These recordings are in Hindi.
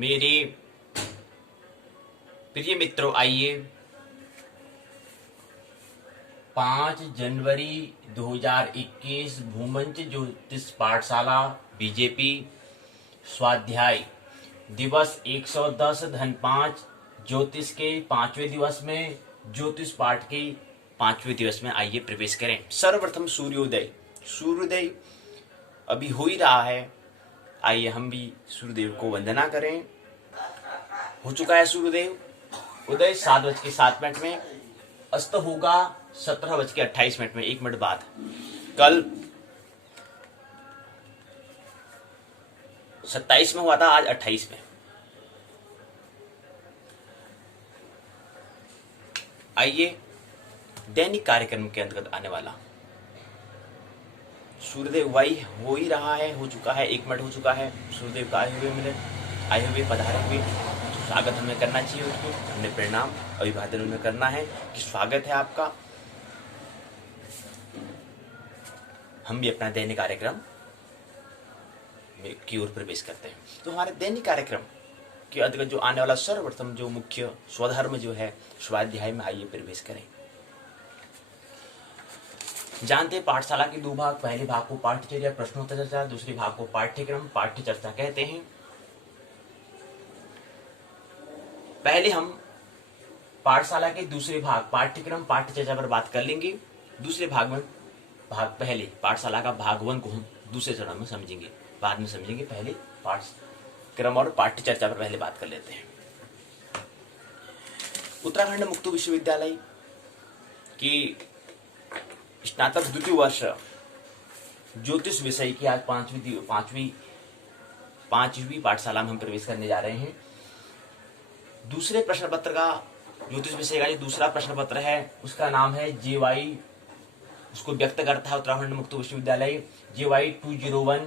मेरे प्रिय मित्रों, आइए 5 जनवरी 2021 भूमंच ज्योतिष पाठशाला बीजेपी स्वाध्याय दिवस 110 धन 5 ज्योतिष के 5वें दिवस में, ज्योतिष पाठ के 5वें दिवस में आइए प्रवेश करें। सर्वप्रथम सूर्योदय अभी हो ही रहा है। आइए हम भी सूर्यदेव को वंदना करें। हो चुका है सूर्योदय। उदय 7:07 में, अस्त होगा 17:28 में, 1 मिनट बाद। कल 27 में हुआ था, आज 28 में। आइए दैनिक कार्यक्रम के अंतर्गत आने वाला सूर्यदेव वही हो ही रहा है, हो चुका है, 1 मिनट हो चुका है। सूर्यदेव का आए हुए पधारे हुए स्वागत हमें करना चाहिए। उसको हमने प्रणाम अभिवादन उन्हें करना है कि स्वागत है आपका। हम भी अपना दैनिक कार्यक्रम की ओर प्रवेश करते हैं। तो हमारे दैनिक कार्यक्रम के अंतर्गत जो आने वाला सर्वप्रथम जो मुख्य स्वधर्म जो है स्वाध्याय में आइए प्रवेश करें। जानते हैं पाठशाला के 2 भाग, पहले भाग को पाठ्यचर्या प्रश्नोत्तर चर्चा, दूसरे भाग को पाठ्यक्रम पाठ्य चर्चा कहते हैं। पहले हम पाठशाला के दूसरे भाग पाठ्यक्रम पाठ्य चर्चा पर बात कर लेंगे। दूसरे भाग में पहले पाठशाला का भाग 1 को हम दूसरे चरण में समझेंगे, बाद में समझेंगे। पहले पाठ्यक्रम और पाठ्य चर्चा पर पहले बात कर लेते हैं। उत्तराखंड मुक्त विश्वविद्यालय की स्नातक द्वितीय वर्ष ज्योतिष विषय की आज पांचवी पाठशाला में हम प्रवेश करने जा रहे हैं। दूसरे प्रश्न पत्र का ज्योतिष विषय का जो दूसरा प्रश्न पत्र है उसका नाम है JY, उसको व्यक्त करता है उत्तराखंड मुक्त विश्वविद्यालय। JY 201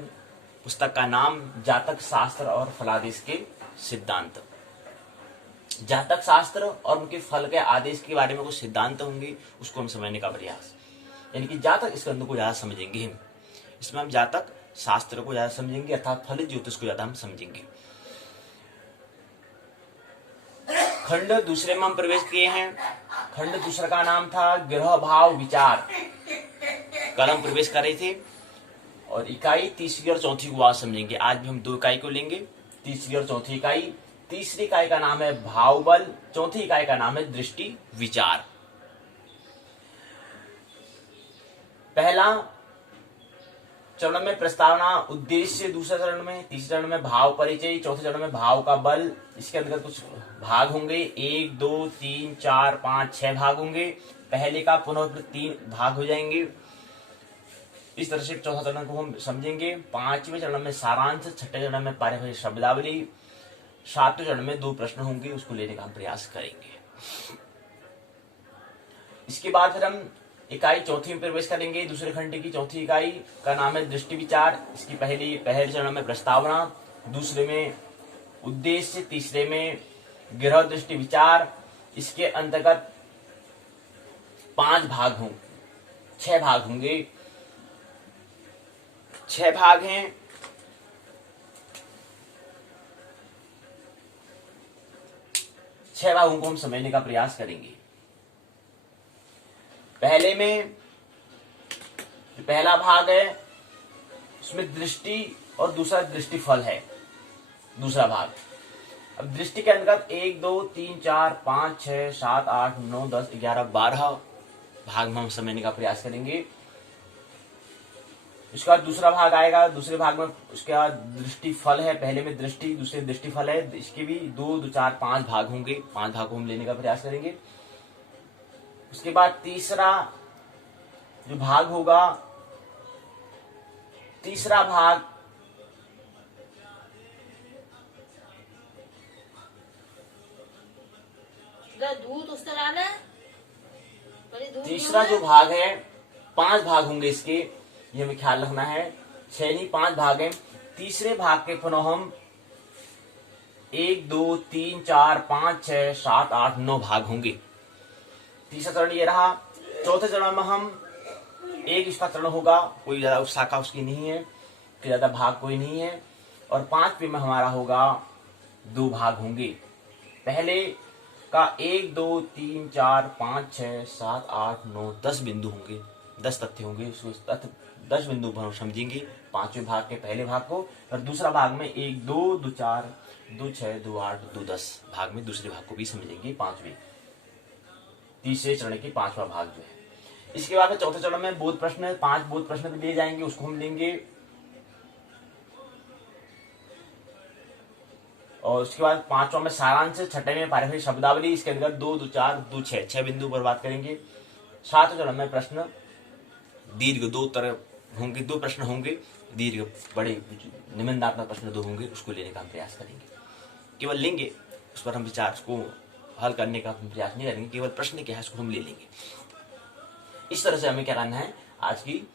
पुस्तक का नाम जातक शास्त्र और फलादेश के सिद्धांत। जातक शास्त्र और उनके फल के आदेश के बारे में कुछ सिद्धांत होंगे, उसको हम समझने का प्रयास, यानी कि जातक स्कंद को ज्यादा समझेंगे। इसमें हम जातक शास्त्र को ज्यादा समझेंगे, अर्थात फलित ज्योतिष को ज्यादा हम समझेंगे। खंड दूसरे में हम प्रवेश किए हैं। खंड दूसरा का नाम था ग्रह भाव विचार। कल हम प्रवेश कर रहे थे और इकाई तीसरी और चौथी को आज समझेंगे। आज भी हम 2 इकाई को लेंगे, तीसरी और चौथी इकाई। तीसरी इकाई का नाम है भाव बल, चौथी इकाई का नाम है दृष्टि विचार। पहला चरण में प्रस्तावना उद्देश्य, दूसरे चरण में, तीसरे चरण में भाव परिचय, चौथे चरण में भाव का बल। इसके अंतर्गत कुछ भाग होंगे, 1 2 3 4 5 6 भाग होंगे। पहले का पुनः 3 भाग हो जाएंगे। इस तरह से चौथा चरण को हम समझेंगे। 5वें चरण में सारांश, 6ठे चरण में पारिभाषिक शब्दावली, 7वें चरण में 2 प्रश्न होंगे, उसको लेने का हम प्रयास करेंगे। इसके बाद फिर हम इकाई चौथी में प्रवेश करेंगे। दूसरे खंड की चौथी इकाई का नाम है दृष्टि विचार। इसकी पहले चरण में प्रस्तावना, दूसरे में उद्देश्य, तीसरे में ग्रह दृष्टि विचार। इसके अंतर्गत 5 भाग होंगे, 6 भाग होंगे, 6 भाग हैं। छह भागों को हम समझने का प्रयास करेंगे। पहले में पहला भाग है उसमें दृष्टि और दूसरा दृष्टि फल है, दूसरा भाग। अब दृष्टि के अंतर्गत 1 2 3 4 5 6 7 8 9 10 11 12 भाग में हम समझने का प्रयास करेंगे। उसके बाद दूसरा भाग आएगा। दूसरे भाग में उसके बाद दृष्टि फल है। पहले में दृष्टि, दूसरे दृष्टि फल है। इसके भी 2 2 4 5 भाग होंगे। 5 भाग को हम लेने का प्रयास करेंगे। उसके बाद तीसरा जो भाग होगा, तीसरा भाग तीसरा जो भाग है, 5 भाग होंगे इसके, ये हमें ख्याल रखना है। 6 नहीं 5 भाग हैं। तीसरे भाग के पुनः हम 1 2 3 4 5 6 7 8 9 भाग होंगे। तीसरा चरण ये रहा। चौथे चरण में हम एक इसका चरण होगा, कोई ज्यादा शाखा उसकी नहीं है, ज्यादा भाग कोई नहीं है। और 5वें में हमारा होगा दो भाग होंगे। पहले का 1 2 3 4 5 6 7 8 9 10 बिंदु होंगे, 10 तथ्य होंगे। उसको तथ्य 10 बिंदु पर हम समझेंगे पांचवें भाग के पहले भाग को, और दूसरा भाग में 1 2 2 4 2 6 2 8 2 10 भाग में दूसरे भाग को भी समझेंगे, पांचवें तीसरे चरण के पांचवा भाग जो है। इसके बाद में चौथे चरण में बोध प्रश्न, 5 बोध प्रश्न भी दिए जाएंगे, उसको हम लेंगे। और उसके बाद पांचवा में सारांश, छठे में पारिभाषिक शब्दावली, इसके अंदर 2 2 4 2 6 6 बिंदु पर बात करेंगे। सातवें चरण में प्रश्न दीर्घ, दो तरह होंगे, दो प्रश्न होंगे दीर्घ, बड़े निबंधात्मक प्रश्न दो होंगे, उसको लेने का हम प्रयास करेंगे। केवल लेंगे, उस पर हम विचार, उसको हल करने का हम प्रयास नहीं करेंगे, केवल प्रश्न क्या है उसको हम ले लेंगे। इस तरह से हमें क्या करना है, आज की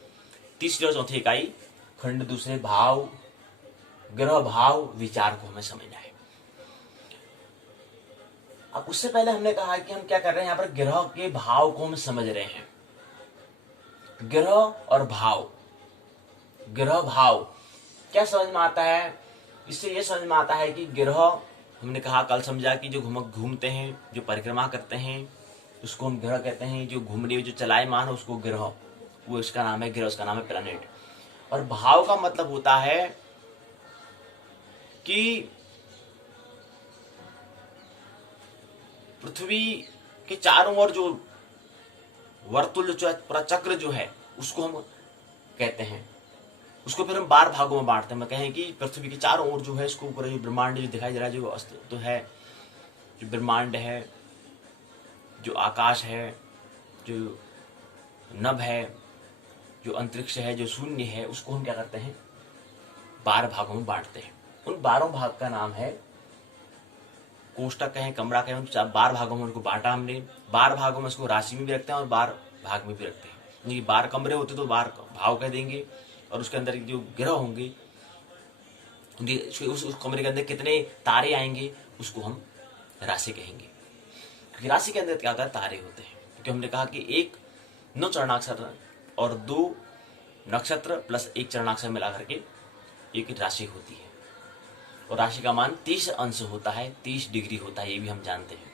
तीसरी और चौथी इकाई खंड दूसरे भाव, ग्रह भाव विचार को हमें समझना है। अब उससे पहले हमने कहा कि हम क्या कर रहे हैं, यहाँ पर ग्रह के भाव को हम समझ रहे हैं। ग्रह और भाव, ग्रह भाव क्या समझ में आता है, इससे यह समझ में आता है कि ग्रह, हमने कहा कल समझा कि जो घूमते हैं, जो परिक्रमा करते हैं उसको हम ग्रह कहते हैं, जो घूम रहे जो चलायमान है उसको ग्रह, वो इसका नाम है ग्रह, उसका नाम है प्लैनेट। और भाव का मतलब होता है कि पृथ्वी के चारों ओर जो वर्तुल, जो पूरा चक्र जो है उसको हम कहते हैं। उसको फिर हम 12 भागों में बांटते हैं। मैं कहें कि पृथ्वी के चारों ओर जो है इसको पूरा जो ब्रह्मांड जो दिखाई दे रहा है, जो अस्तित्व है, जो ब्रह्मांड है, जो आकाश है, जो नभ है, जो अंतरिक्ष है, जो शून्य है, उसको हम क्या करते हैं 12 भागों में बांटते हैं। उन 12 भाग का नाम है, कोष्टक कहें, कमरा कहें, 12 भागों में उनको बांटा हमने। 12 भागों में उसको राशि में भी रखते हैं और 12 भाग में भी रखते हैं। 12 कमरे होते तो 12 भाव कह देंगे, और उसके अंदर जो ग्रह होंगे उस कमरे के अंदर कितने तारे आएंगे उसको हम राशि कहेंगे। क्योंकि राशि के अंदर क्या होता है, तारे होते हैं। क्योंकि हमने कहा कि एक 9 चरणाक्षर और 2 नक्षत्र प्लस 1 चरणाक्षर मिला करके एक राशि होती है, और राशि का मान 30 अंश होता है, 30 डिग्री होता है, ये भी हम जानते हैं।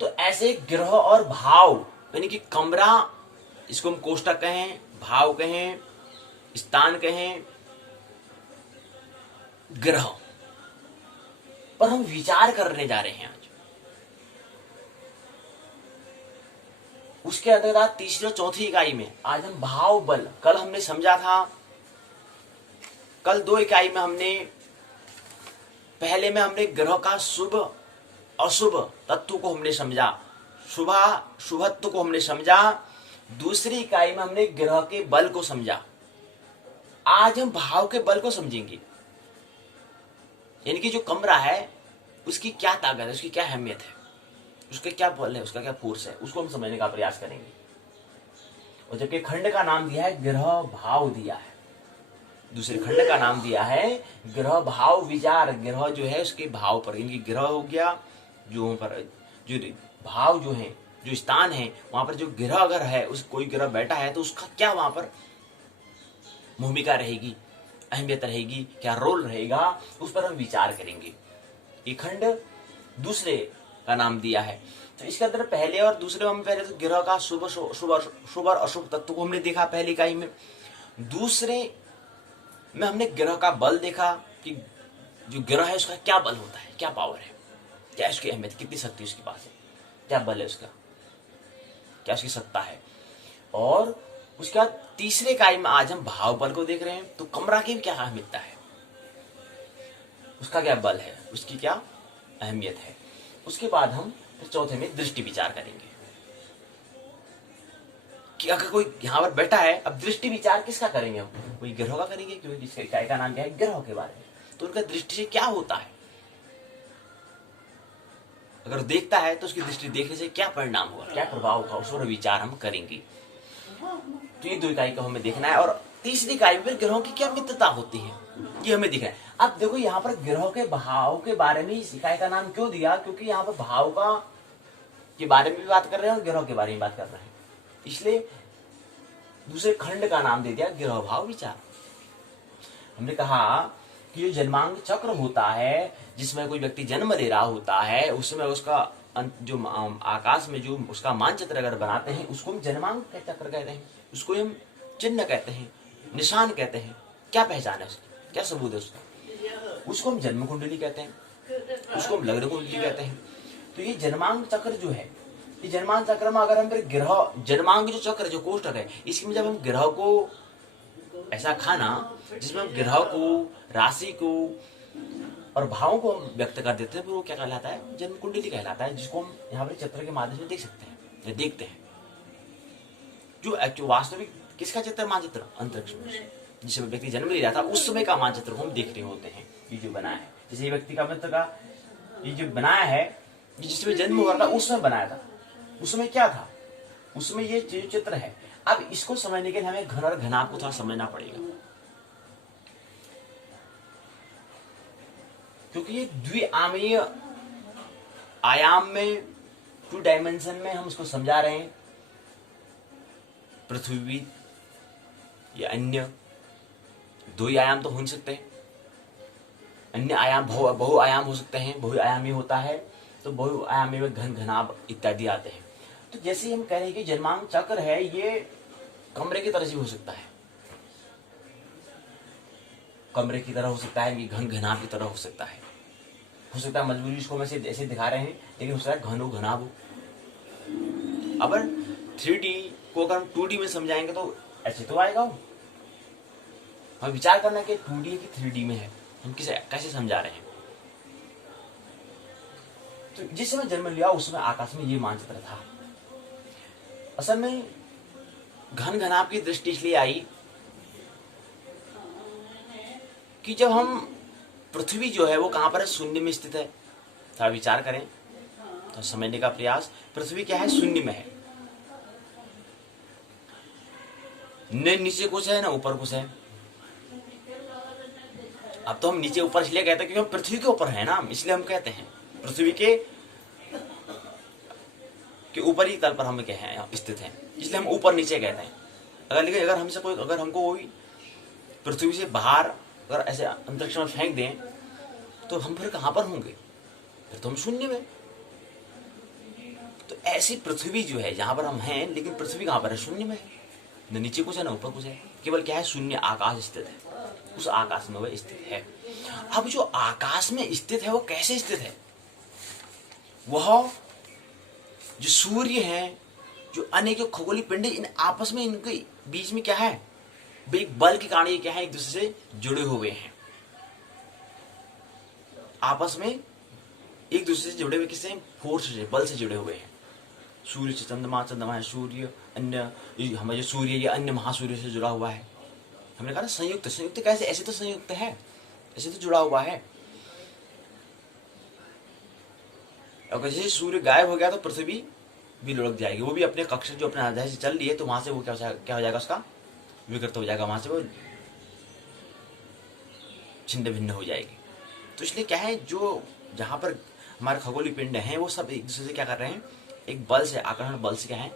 तो ऐसे ग्रह और भाव, यानी कि कमरा, इसको हम कोष्टक कहें, भाव कहें, स्थान कहें, ग्रह पर हम विचार करने जा रहे हैं आज। उसके अंतर्गत तीसरी और चौथी इकाई में आज हम भाव बल, कल हमने समझा था, कल 2 इकाई में हमने, पहले में हमने ग्रह का शुभ अशुभ तत्व को हमने समझा, शुभत्व को हमने समझा। दूसरी इकाई में हमने ग्रह के बल को समझा। आज हम भाव के बल को समझेंगे, यानी कि जो कमरा है उसकी क्या ताकत है, उसकी क्या अहमियत है, उसके क्या बल है, उसका क्या फोर्स है, उसको हम समझने का प्रयास करेंगे। और जबकि खंड का नाम दिया है ग्रह भाव दिया है, दूसरे खंड का नाम दिया है ग्रह भाव विचार। ग्रह जो है उसके भाव पर, इनकी ग्रह हो गया, जो पर जो भाव जो है, जो स्थान है वहां पर जो ग्रह अगर है, उस कोई ग्रह बैठा है तो उसका क्या वहां पर भूमिका रहेगी, अहमियत रहेगी, क्या रोल रहेगा, उस पर हम विचार करेंगे। ये खंड दूसरे का नाम दिया है। तो इसके अंदर पहले और दूसरे में पहले तो ग्रह का शुभ और अशुभ तत्व को हमने देखा पहली इकाई में। दूसरे में हमने ग्रह का बल देखा कि जो ग्रह है उसका क्या बल होता है, क्या पावर है, क्या उसकी अहमियत, कितनी शक्ति उसके पास है, क्या बल है उसका, क्या उसकी सत्ता है। और उसके बाद तीसरे इकाई में आज हम भाव बल को देख रहे हैं। तो कमरा की क्या अहमियत है, उसका क्या बल है, उसकी क्या अहमियत है। उसके बाद हम चौथे में दृष्टि विचार करेंगे कि अगर कोई यहाँ पर बैठा है, अब दृष्टि विचार किसका करेंगे हम, कोई ग्रह का करेंगे, क्योंकि जिसका इकाई का नाम क्या है ग्रह के बारे में। तो उनका दृष्टि से क्या होता है, अगर देखता है तो उसकी दृष्टि देखने से क्या परिणाम होगा, क्या प्रभाव होगा, उस पर विचार हम करेंगे। तो ये 2 इकाई को हमें देखना है। और तीसरी इकाई में ग्रहों की क्या मित्रता होती है ये हमें दिखना है। अब देखो यहाँ पर ग्रहों के भाव के बारे में इस इकाई का नाम क्यों दिया, क्योंकि यहाँ पर भाव का के बारे में भी बात कर रहे हैं और ग्रहों के बारे में बात कर रहे हैं, इसलिए दूसरे खंड का नाम दे दिया ग्रह भाव विचार। हमने कहा कि जो जन्मांग चक्र होता है, जिसमें कोई व्यक्ति जन्म ले रहा होता है, उसमें उसका जो आकाश में जो उसका मानचित्र अगर बनाते हैं, उसको हम जन्मांग का चक्र कहते हैं, उसको हम चिन्ह कहते हैं, निशान कहते हैं। क्या पहचान है उसकी, क्या सबूत है उसका? उसको हम जन्म कुंडली कहते हैं, उसको हम लग्न कुंडली कहते हैं। तो ये जन्मांग चक्र जो है, ये जन्मांग चक्र में अगर हम फिर ग्रह, जन्मांग जो चक्र जो कोष्ठक है, इसमें जब हम ग्रह को ऐसा खाना जिसमें हम ग्रह को, राशि को और भावों को हम व्यक्त कर देते हैं, वो क्या कहलाता है? जन्म कुंडली कहलाता है, जिसको हम यहाँ पर चित्र के माध्यम से देख सकते हैं या देखते हैं। जो वास्तविक किसका चित्र? मानचित्र अंतरिक्ष में जिसमें व्यक्ति जन्म ले रहा था उस समय का मानचित्र को हम देख रहे होते हैं। ये जो बनाया है, जैसे व्यक्ति का मित्र का ये जो बनाया है, जिसमें जन्म हुआ था उसमें बनाया था, उसमें क्या था, उसमें ये जो चित्र है। अब इसको समझने के लिए हमें घन और घनाभ को थोड़ा समझना पड़ेगा, क्योंकि ये द्विआमीय आयाम में, 2 डायमेंशन में हम उसको समझा रहे हैं। पृथ्वी या अन्य 2 ही आयाम तो हो नहीं सकते, अन्य आयाम बहुआयाम हो सकते हैं, बहुआयामी होता है, तो बहुआयामी में घन, घनाभ इत्यादि आते हैं। तो जैसे हम कह रहे हैं कि जन्मांग चक्र है, ये कमरे की तरह से हो सकता है, कमरे की तरह हो सकता है, ये घन घनाभ की तरह हो सकता है मजबूरी इसको मैं ऐसे दिखा रहे हैं, लेकिन हो सकता है घनो घनाभ हो। अब 3D को अगर हम 2D में समझाएंगे तो ऐसे तो आएगा वो। हम विचार करना कि 2D की 3D में है, हम कैसे समझा रहे हैं। तो जिस समय जन्म लिया उसमें आकाश में ये मानचित्र था। असल में घन घनाभ की दृष्टि इसलिए आई कि जब हम पृथ्वी जो है वो कहां पर है? शून्य में स्थित है। थोड़ा विचार करें तो समझने का प्रयास। पृथ्वी क्या है? शून्य में है, न नीचे कुछ है न ऊपर कुछ है। अब तो हम नीचे ऊपर इसलिए कहते हैं क्योंकि हम पृथ्वी के ऊपर है ना, इसलिए हम कहते हैं पृथ्वी के ऊपरी तल पर हम स्थित हैं, इसलिए हम ऊपर नीचे कहते हैं। लेकिन अगर हमसे कोई, अगर हमको कोई पृथ्वी से बाहर अगर ऐसे अंतरिक्ष में फेंक दें तो हम फिर कहां पर होंगे? फिर तो हम शून्य में। तो ऐसी पृथ्वी जो है जहां पर हम हैं, लेकिन पृथ्वी कहां पर है? शून्य में है, न नीचे कुछ है न ऊपर कुछ है, केवल क्या है? शून्य आकाश स्थित है, उस आकाश में वह स्थित है। अब जो आकाश में स्थित है वो कैसे स्थित है? वह जो सूर्य है, जो अनेक खगोलीय पिंड, इन आपस में, इनके बीच में क्या है? एक बल के कारण ये क्या है? एक दूसरे से जुड़े हुए हैं, आपस में एक दूसरे से जुड़े हुए, किससे? फोर्स से, बल से जुड़े हुए हैं। सूर्य से चंद्रमा, चंद्रमा है सूर्य, अन्य हमारे जो सूर्य ये अन्य महासूर्य से जुड़ा हुआ है। हमने कहा ना संयुक्त, संयुक्त कैसे? ऐसे तो संयुक्त है, ऐसे तो जुड़ा हुआ है। अगर जैसे सूर्य गायब हो गया तो पृथ्वी भी लुढ़क जाएगी, वो भी अपने कक्ष जो अपने आधार से चल रही है, तो वहां से वो क्या हो जाएगा? उसका विकृत हो जाएगा, वहां से वो छिन्न भिन्न हो जाएगी। तो इसलिए क्या है, जो जहां पर हमारे खगोलीय पिंड हैं वो सब एक दूसरे से क्या कर रहे हैं? एक बल से, आकर्षण बल से क्या है?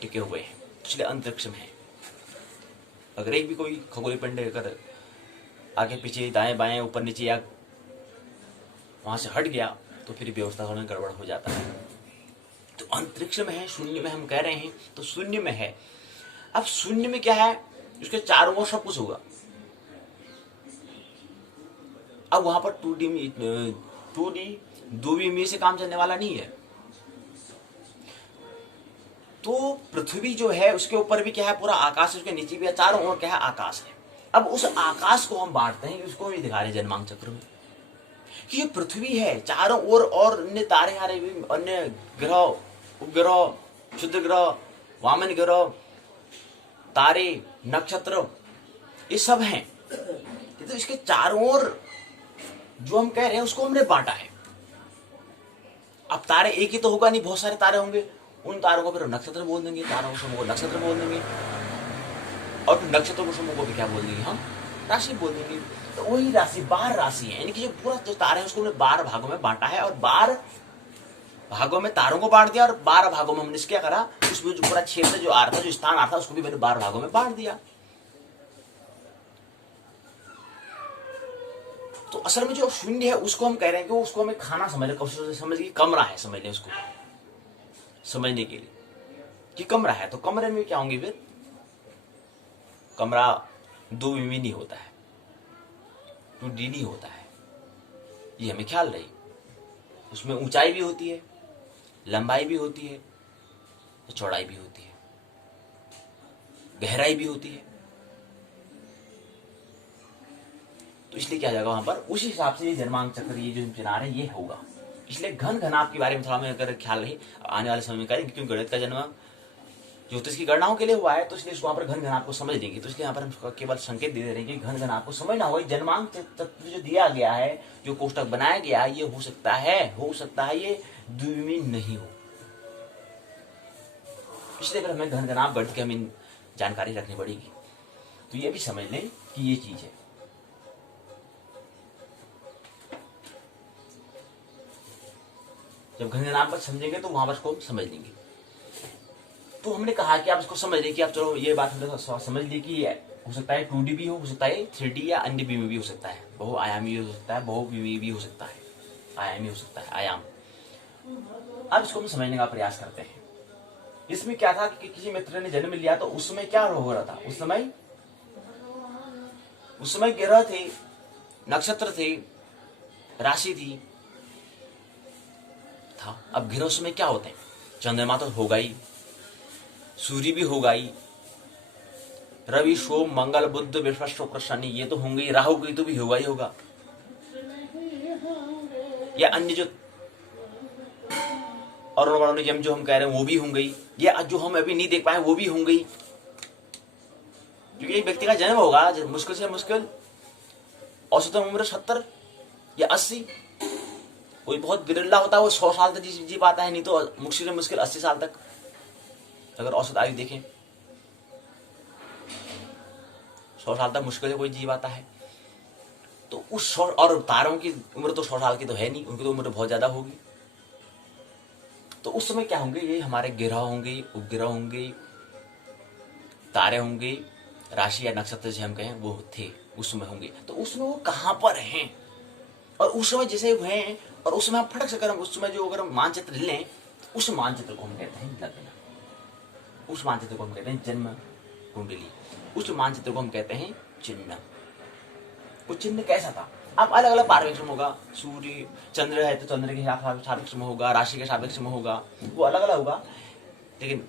टिके हुए हैं, इसलिए अंतरिक्ष में है। अगर एक भी कोई खगोलीय पिंड अगर आगे पीछे, दाएं बाएं, ऊपर नीचे या वहां से हट गया तो फिर व्यवस्था थोड़ा गड़बड़ हो जाता है। तो अंतरिक्ष में है, शून्य में हम कह रहे हैं, तो शून्य में है। अब शून्य में क्या है? उसके चारों ओर सब कुछ होगा। अब वहां पर 2D 2 से काम चलने वाला नहीं है। तो पृथ्वी जो है उसके ऊपर भी क्या है? पूरा आकाश है, उसके नीचे भी है, चारों ओर क्या है? आकाश है। अब उस आकाश को हम बांटते हैं, उसको भी दिखा रहे जन्मांग चक्र में कि ये पृथ्वी है, चारों ओर और अन्य तारे, अन्य ग्रह, उपग्रह, क्षुद्र ग्रह, वामन ग्रह, तारे, नक्षत्र, ये सब हैं। तो इसके चारों ओर जो हम कह रहे हैं उसको हमने बांटा है। अब तारे एक ही तो होगा नहीं, बहुत सारे तारे होंगे, उन तारों को फिर नक्षत्र बोल देंगे, तारों के समूह को नक्षत्र बोल देंगे, और नक्षत्रों के समूह को भी क्या बोल देंगे? हम राशि बोल देंगे। तो वही राशि 12 राशि है, यानी कि जो पूरा जो तारे हैं उसको हमने 12 भागों में बांटा है, और 12 भागों में तारों को बांट दिया, और 12 भागों में हमने क्या करा? उसमें जो पूरा क्षेत्र जो आ रहा था, जो स्थान आ रहा था, उसको भी मैंने 12 भागों में बांट दिया। तो असल में जो शून्य है उसको हम कह रहे हैं कि उसको हमें खाना समझिए कमरा है, समझ लें उसको समझने के लिए कि कमरा है। तो कमरे में क्या होंगे फिर, कमरा 2 मिमी होता है, 2D होता है, ये हमें ख्याल रही। उसमें ऊंचाई भी होती है, लंबाई भी होती है, चौड़ाई भी होती है, गहराई भी होती है। तो इसलिए क्या जाएगा वहां पर, उस हिसाब से ये जन्मांक चक्र ये जो हम चला रहे हैं ये होगा। इसलिए घन घनाभ के बारे में थोड़ा में अगर ख्याल रहे आने वाले समय में करेंगे, क्योंकि गणित का जन्म ज्योतिष की गणनाओं के लिए हुआ है, तो इसलिए वहां पर घन घनाभ को समझ लेंगे। तो इसलिए यहाँ पर हम केवल संकेत दे रहे हैं कि घन घनाभ को समझना होगा। जन्मांक तत्व जो दिया गया है, जो कोष्टक बनाया गया है, ये हो सकता है ये द्विमीमीय नहीं हो। इसलिए फिर हमें घन घनाभ गणित की हमें जानकारी रखनी पड़ेगी। तो ये भी समझ लें कि ये चीज है। जब घन घनाभ पर समझेंगे तो वहां पर इसको समझ लेंगे। तो हमने कहा कि आप इसको समझ लें कि आप चलो ये बात हमने समझ ली कि हो सकता है 2D भी हो सकता है 3D या अन्य भी में भी हो सकता है, बहुआयामी हो सकता है, बहुविमीय भी हो सकता है, आयामी हो सकता है, आयाम। अब इसको हम समझने का प्रयास करते हैं। इसमें क्या था कि किसी मित्र ने जन्म लिया तो उस समय क्या हो रहा था, उस समय ग्रह थे, नक्षत्र थे, राशि थी था। अब ग्रह में क्या होते हैं, चंद्रमा तो होगा ही, सूर्य भी होगा ही, रवि सोम मंगल बुध बृहस्पति शुक्र शनि ये तो होंगे ही, राहु की तो भी होगा ही होगा, या अन्य जो अरुण वरुण यम जो हम कह रहे हैं वो भी होंगे ही, या जो हम अभी नहीं देख पाए वो भी होंगे ही। क्योंकि एक व्यक्ति का जन्म होगा मुश्किल से मुश्किल औसतन उम्र 70 या 80, कोई बहुत बिरला होता है वो 100 साल तक जी पाता है, नहीं तो मुश्किल से मुश्किल 80 साल तक अगर औसत आयु देखें, 100 साल तक मुश्किल से कोई जी पाता है। तो उस 100, और तारों की उम्र तो 100 साल की तो है नहीं, उनकी तो उम्र बहुत ज्यादा होगी। तो उस समय क्या होंगे, ये हमारे ग्रह होंगे, उपग्रह होंगे, तारे होंगे, राशि या नक्षत्र से हम कहें वो थे उस समय होंगे। तो उसमें वो कहां पर हैं, और उस समय जैसे हैं, और उस समय हम फटक से अगर हम उस समय जो अगर हम मानचित्र लें, उस मानचित्र को हम कहते हैं लग्न, उस मानचित्र को हम कहते हैं जन्म कुंडली, उस मानचित्र को हम कहते हैं चिन्ह। वो चिन्ह कैसा था, अब अलग अलग पारवेक्षम होगा, सूर्य चंद्र है तो चंद्र के सापेक्ष में होगा, राशि के सापेक्ष में होगा, वो अलग अलग होगा। लेकिन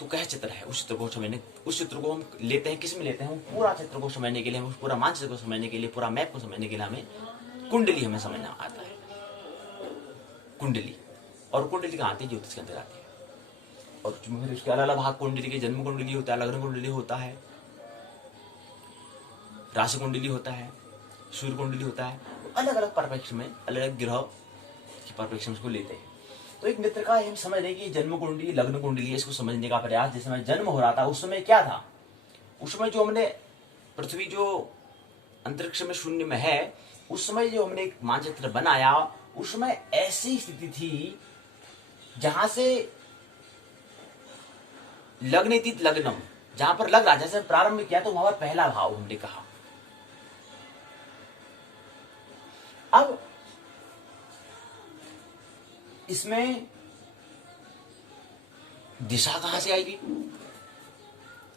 तो क्या चित्र है, उस चित्र को समझने, उस चित्र को हम लेते हैं, किस में लेते हैं, पूरा चित्र को समझने के लिए, उस पूरा मानचित्र को समझने के लिए, पूरा मैप को समझने के लिए हमें कुंडली हमें समझना आता है। कुंडली, और कुंडली कहाँ आती है, ज्योतिष के अंदर आती है। और फिर उसके अलग अलग भाग कुंडली के, जन्म कुंडली होता है, लग्न कुंडली होता है, राशि कुंडली होता है, सूर्य कुंडली होता है। अलग अलग परिप्रेक्ष्य में अलग अलग ग्रह के परिप्रेक्ष्य में इसको लेते हैं। तो एक मित्र का हम समझ रहे कि जन्म कुंडली लग्न कुंडली है, इसको समझने का प्रयास। जिस समय जन्म हो रहा था उस समय क्या था, उस समय जो हमने पृथ्वी जो अंतरिक्ष में शून्य में है, उस समय जो हमने एक मानचित्र बनाया, उस समय ऐसी स्थिति थी जहां से लग्नेति लग्नम, जहां पर लग रहा, जैसे प्रारंभ किया तो वहां पर पहला भाव हमने कहा। अब इसमें दिशा कहां से आएगी,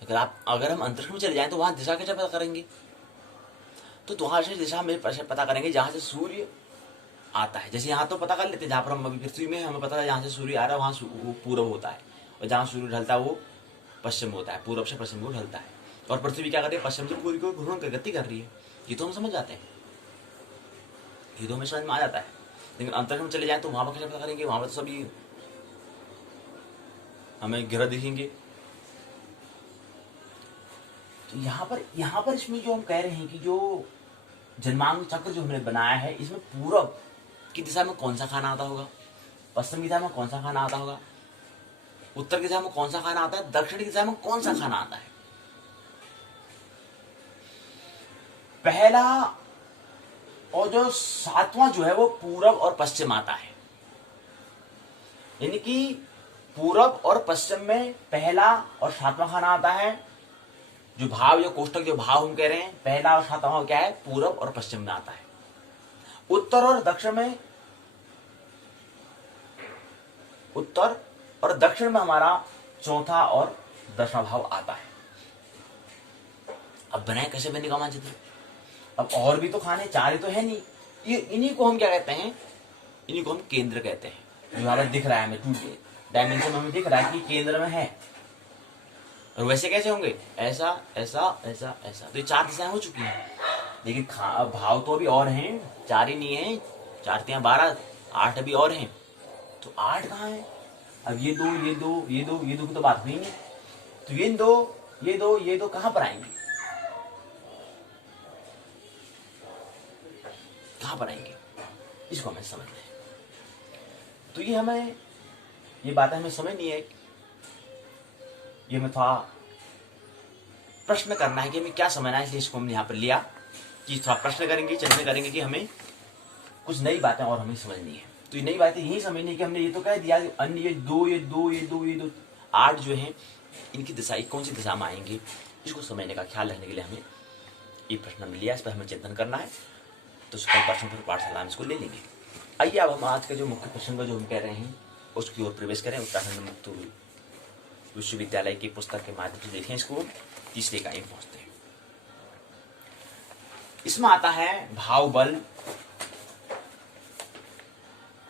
अगर हम अंतरिक्ष में चले जाएं तो वहां दिशा कैसे पता करेंगे, तो वहां से दिशा में पता करेंगे जहां से सूर्य आता है। जैसे यहाँ तो पता कर लेते हैं, जहां पर हम अभी पृथ्वी में हमें पता है जहां से सूर्य आ रहा है वहां पूर्व होता है, और जहां सूर्य ढलता है वो पश्चिम होता है, पूर्व से पश्चिम को ढलता है। और पृथ्वी क्या कर रही है, पश्चिम से पूर्व को घूर्णन की गति कर रही है। ये तो हम समझ जाते हैं, ये तो हमें समझ में आ जाता है। लेकिन अंतरिक्ष में चले जाए तो वहां पर कैसे पता करेंगे, वहां पर तो सभी हमें ग्रह दिखेंगे। तो यहाँ पर इसमें जो हम कह रहे हैं कि जो जन्मांक चक्र जो हमने बनाया है, इसमें पूरब की दिशा में कौन सा खाना आता होगा, पश्चिम की दिशा में कौन सा खाना आता होगा, उत्तर की दिशा में कौन सा खाना आता है, दक्षिण की दिशा में कौन सा खाना आता है। पहला और जो 7वां जो है वो पूरब और पश्चिम आता है, यानी कि पूरब और पश्चिम में पहला और 7वां खाना आता है। जो भाव, जो कोष्टक, जो भाव हम कह रहे हैं, पहला और 7वां क्या है, पूरब और पश्चिम में आता है। उत्तर और दक्षिण में, उत्तर और दक्षिण में हमारा चौथा और 10वां भाव आता है। अब बनाए कैसे बनेगा मानचित्र? अब और भी तो खाने, 4 ही तो है नहीं। ये इन्हीं को हम क्या कहते हैं? इन्हीं को हम केंद्र कहते हैं। जो यहाँ पर दिख रहा है हमें 2 डायमेंशन में हमें दिख रहा है कि केंद्र में है। और वैसे कैसे होंगे? ऐसा ऐसा ऐसा ऐसा। तो ये 4 दिशाएं हो चुकी हैं। लेकिन भाव तो अभी और हैं, 4 ही नहीं है। 4 3 12, 8 अभी और हैं। तो 8 कहाँ है? अब ये 2 ये 2 ये 2 ये 2 की तो बात हुई नहीं। तो ये 2 ये 2 ये 2 कहाँ पर आएंगे? कहाँ पर आएंगे? इसको हमें समझना है। तो ये बात हमें समझनी है। ये हमें थोड़ा प्रश्न करना है कि हमें क्या समझना है, इसलिए इसको हमने यहाँ पर लिया कि थोड़ा प्रश्न करेंगे, चर्चा करेंगे कि हमें कुछ नई बातें और हमें समझनी है। तो ये नई बातें यही समझनी है कि हमने ये तो कह दिया कि अन्य ये 2 ये 2 ये 2 ये 2 8 जो है, इनकी दिशा कौन सी दिशा में आएंगे, इसको समझने का ख्याल रखने के लिए हमें ये प्रश्न हमने लिया। इस पर हमें चिंतन करना है। तो कल प्रश्न पर पाठशाला में इसको ले लेंगे। आइए अब हम आज का जो मुख्य प्रश्न जो हम कह रहे हैं उसकी ओर प्रवेश करें। उत्तराखंड मुक्त विश्वविद्यालय की पुस्तक के माध्यम से देखें इसको। तीसरी इकाई में पहुंचते हैं। इसमें आता है भाव बल।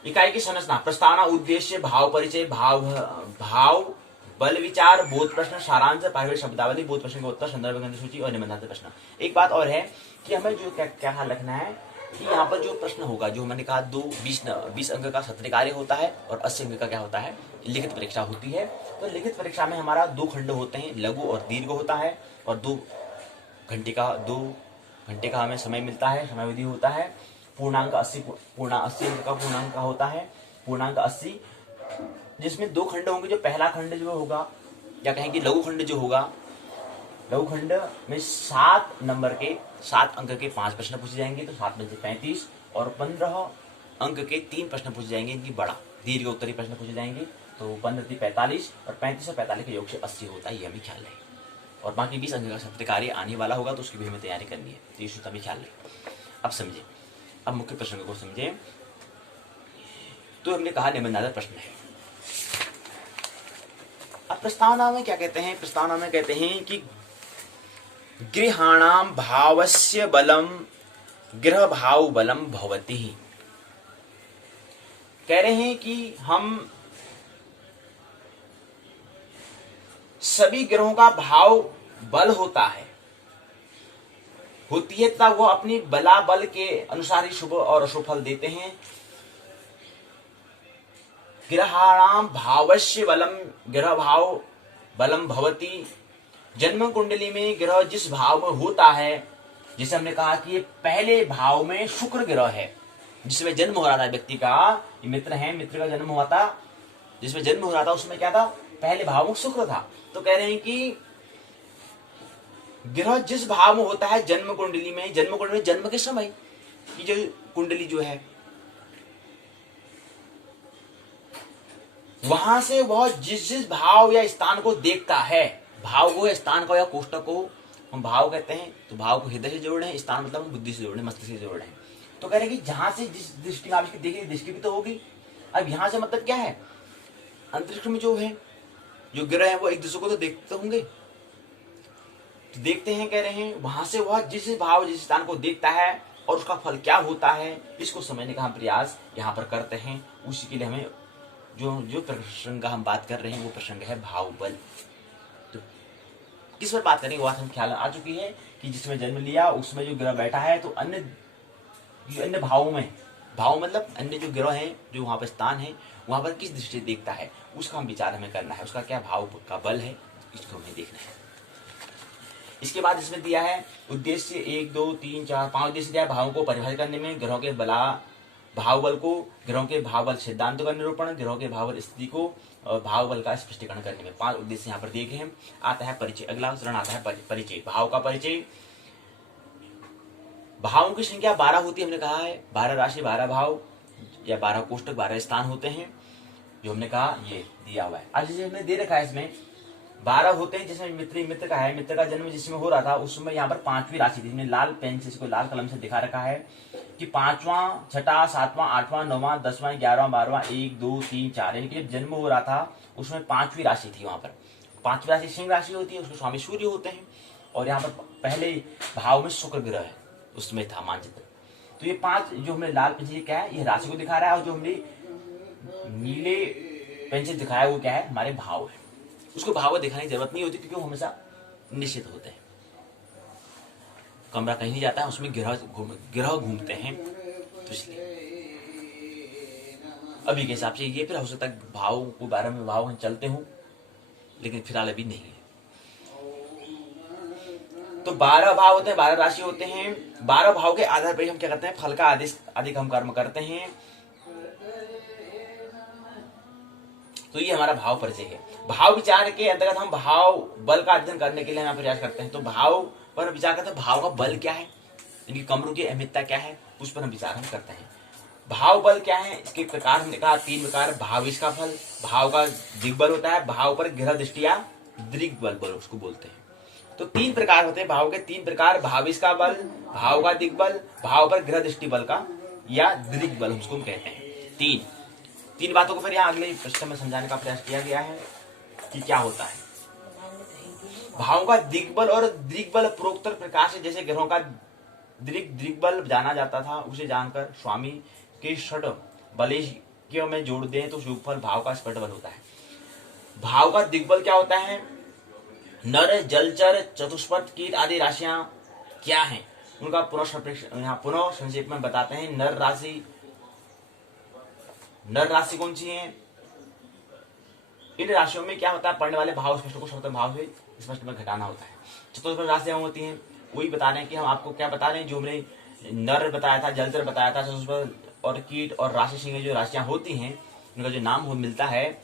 इकाई की संरचना, प्रस्तावना, उद्देश्य, भाव परिचय, भाव बल विचार, बोध प्रश्न, सारांश, पारिभाषिक शब्दावली, बोध प्रश्न का उत्तर, संदर्भ ग्रंथ सूची और निबंधांतर प्रश्न। एक बात और है कि हमें जो क्या ख्याल रखना है कि यहाँ पर जो प्रश्न होगा, जो मैंने कहा 20 अंक का सत्र कार्य होता है और 80 अंक का क्या होता है, लिखित परीक्षा होती है। तो लिखित परीक्षा में हमारा 2 खंड होते हैं, लघु और दीर्घ होता है। और 2 घंटे का हमें समय मिलता है, समयावधि होता है। पूर्णांक 80 अंक का पूर्णांक का होता है, पूर्णांक 80, जिसमें 2 खंड होंगे। जो पहला खंड जो होगा, या कहें कि लघु खंड जो होगा, लघु खंड में 7 नंबर के 7 अंक के 5 प्रश्न पूछे जाएंगे। तो 7 में से 35 और 15 अंक के 3 प्रश्न पूछे जाएंगे। इनकी बड़ा दीर्घ उत्तरीय प्रश्न पूछे जाएंगे। तो 15 से 45 और 35 और 45 के योग से 80 होता है, ये हमें ख्याल है। और बाकी 20 अंक का सत्र कार्य आने वाला होगा, तो उसकी भी हमें तैयारी करनी है। तो ये सूत्र हमें ख्याल है। अब समझे, अब मुख्य प्रश्न को समझे। तो हमने कहा निबंधांतर प्रश्न है। अब प्रस्तावना में क्या कहते हैं? प्रस्तावना में कहते हैं कि गृहाणाम भावस्य बलम गृह भाव बलम भवति। कह रहे हैं कि हम सभी ग्रहों का भाव बल होती है तथा वह अपनी बला बल के अनुसार ही शुभ और अशुभ फल देते हैं। ग्रहाणाम भावस्य बलम ग्रह भाव बलम भवति। जन्म कुंडली में ग्रह जिस भाव में होता है, जिसे हमने कहा कि ये पहले भाव में शुक्र ग्रह है, जिसमें जन्म हो रहा था व्यक्ति का, ये मित्र है, मित्र का जन्म हुआ था, जिसमें जन्म हो रहा था उसमें क्या था, पहले भाव में शुक्र था। तो कह रहे हैं कि ग्रह जिस भाव में होता है जन्म कुंडली में, जन्म के समय की जो कुंडली जो है, वहां से वह जिस भाव या स्थान को देखता है, भाव को या स्थान को या कोष्टक को हम भाव कहते हैं। तो भाव को हृदय से जोड़ रहे हैं, स्थान मतलब हम बुद्धि से जोड़ रहे हैं, मस्तिष्क से जोड़ रहे हैं। तो कह रहे हैं कि जहां से जिस दृष्टि में आप इसकी देखिए, दृष्टि भी तो होगी। अब यहां से मतलब क्या है, अंतरिक्ष में जो है, जो ग्रह है वो एक दूसरे को तो देखते होंगे। तो देखते हैं, कह रहे हैं वहां से वह जिस भाव जिस स्थान को देखता है और उसका फल क्या होता है, इसको समझने का हम प्रयास यहाँ पर करते हैं। उसी के लिए हमें जो प्रसंग का हम बात कर रहे हैं वो प्रसंग है भाव बल। तो किस पर बात करेंगे, वो हम ख्याल आ चुकी है कि जिसमें जन्म लिया उसमें जो ग्रह बैठा है, तो अन्य भावों में, भाव मतलब अन्य जो ग्रह हैं, जो वहां पर स्थान है, वहां पर किस दृष्टि से देखता है, उसका हम विचार हमें करना है। उसका क्या भाव का बल है, इसको हमें देखना है। इसके बाद इसमें दिया है उद्देश्य 1 2 3 4 5 उद्देश्य दिया है भावों को परिभाषित करने में, ग्रहों के भाव बल को, ग्रहों के भाव बल सिद्धांत का निरूपण, ग्रहों के भाव बल स्थिति को और भाव बल का स्पष्टीकरण करने में। 5 उद्देश्य यहाँ पर देखे हैं। आता है परिचय, अगला चरण आता है परिचय, भाव का परिचय। भावों की संख्या 12 होती है, हमने कहा है 12 राशि 12 भाव या 12 कोष्टक 12 स्थान होते हैं, जो हमने कहा ये दिया हुआ है। आज जैसे हमने दे रखा है इसमें 12 होते हैं जिसमें मित्र का है, मित्र का जन्म जिसमें हो रहा था उसमें यहाँ पर 5वीं राशि थी। लाल पेन से इसको लाल कलम से दिखा रखा है कि 5वां, 6वां, 7वां, 8वां, 9वां, 10वां, 11वां, 12वां, 1, 2, 3, 4, यानी कि जब जन्म हो रहा था उसमें 5वीं राशि थी। वहां पर 5वीं राशि सिंह राशि होती है, उसके स्वामी सूर्य होते हैं। और यहाँ पर पहले भाव में शुक्र ग्रह है, उसमें था मानचित्र। तो ये 5 जो हमें लाल पेन से क्या है, ये राशि को दिखा रहा है, और जो हमने नीले पेन से दिखाया वो क्या है, हमारे भाव है। उसको भाव को दिखाने की जरूरत नहीं होती क्योंकि वो हमेशा निश्चित होते हैं। कमरा कहीं नहीं जाता है, उसमें ग्रह घूमते हैं, तो इसलिए अभी के हिसाब से ये, फिर हो सकता है भाव को बारे में भाव चलते हो, लेकिन फिलहाल अभी नहीं है। तो 12 भाव होते हैं, 12 राशि होते हैं। 12 भाव के आधार पर हम क्या करते हैं, फल का अधिक हम कर्म करते हैं। तो ये हमारा भाव परिचय है। भाव विचार के अंतर्गत हम भाव बल का अध्ययन करने के लिए हम प्रयास करते हैं। तो भाव पर विचार करते हैं, भाव का बल क्या है, इनकी कमरों की अहमियता क्या है, उस पर हम विचार हम करते हैं। भाव बल क्या है, इसके प्रकार हमने कहा 3 प्रकार। भाव इसका फल, भाव का दिग्बल होता है, भाव पर ग्रह दृष्टि या दिग्बल बल उसको बोलते हैं। तो 3 प्रकार होते हैं भाव के, 3 प्रकार, भाविश का बल, भाव का दिग्बल, भाव पर ग्रह दृष्टि बल का या दिग्बल उसको हम कहते हैं। तीन बातों को फिर यहाँ अगले प्रश्न में समझाने का प्रयास किया गया है कि क्या होता है। भावों का दिग्बल और दिग्बल प्रोक्त प्रकार से जैसे ग्रहों का दिग्बल जाना जाता था, उसे जानकर स्वामी के षट बलेशियों में जोड़ दें तो शुभफल भाव का स्फट बल होता है। भाव का दिग्बल क्या होता है, नर, जलचर, चतुष्पद, कीट आदि राशियां क्या हैं, उनका पुनः संक्षेप में बताते हैं। नर राशि कौन सी है, इन राशियों में क्या होता है, पढ़ने वाले भाव स्पष्ट को सप्तम भाव से स्पष्ट में घटाना होता है। चतुष्पद राशियां होती हैं, वही बता रहे हैं कि हम आपको क्या बता रहे हैं, जो हमने नर बताया था, जलचर बताया था, चतुष्पद और कीट और राशि सिंह जो राशियां होती हैं, उनका जो नाम मिलता है,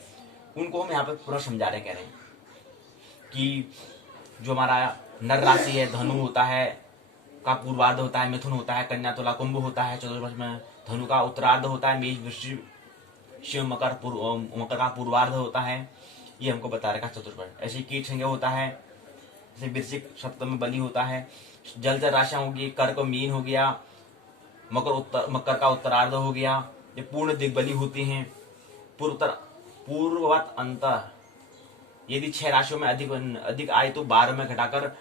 उनको हम यहाँ पर पूरा समझा रहे, कह रहे हैं कि जो हमारा नर राशि है, धनु होता है का पूर्वार्ध होता है, मिथुन होता है, कन्या, तुला, कुंभ होता है। चतुर्भुज में धनु का उत्तरार्ध होता है, मेष, वृश्चिक, शिव, मकर का पूर्वार्ध होता है। ये हमको बता रखा चतुर्भुज। ऐसे कीट संज्ञा होता है, जैसे वृश्चिक सप्तम में बलि होता है। जलचर राशियां होगी, कर्क मीन हो गया, मकर का उत्तरार्ध हो गया, ये पूर्ण दिग्बली होती हैं। पूर्ववत अंतर, यदि 6 राशियों में अधिक आए तो 12 में घटाकर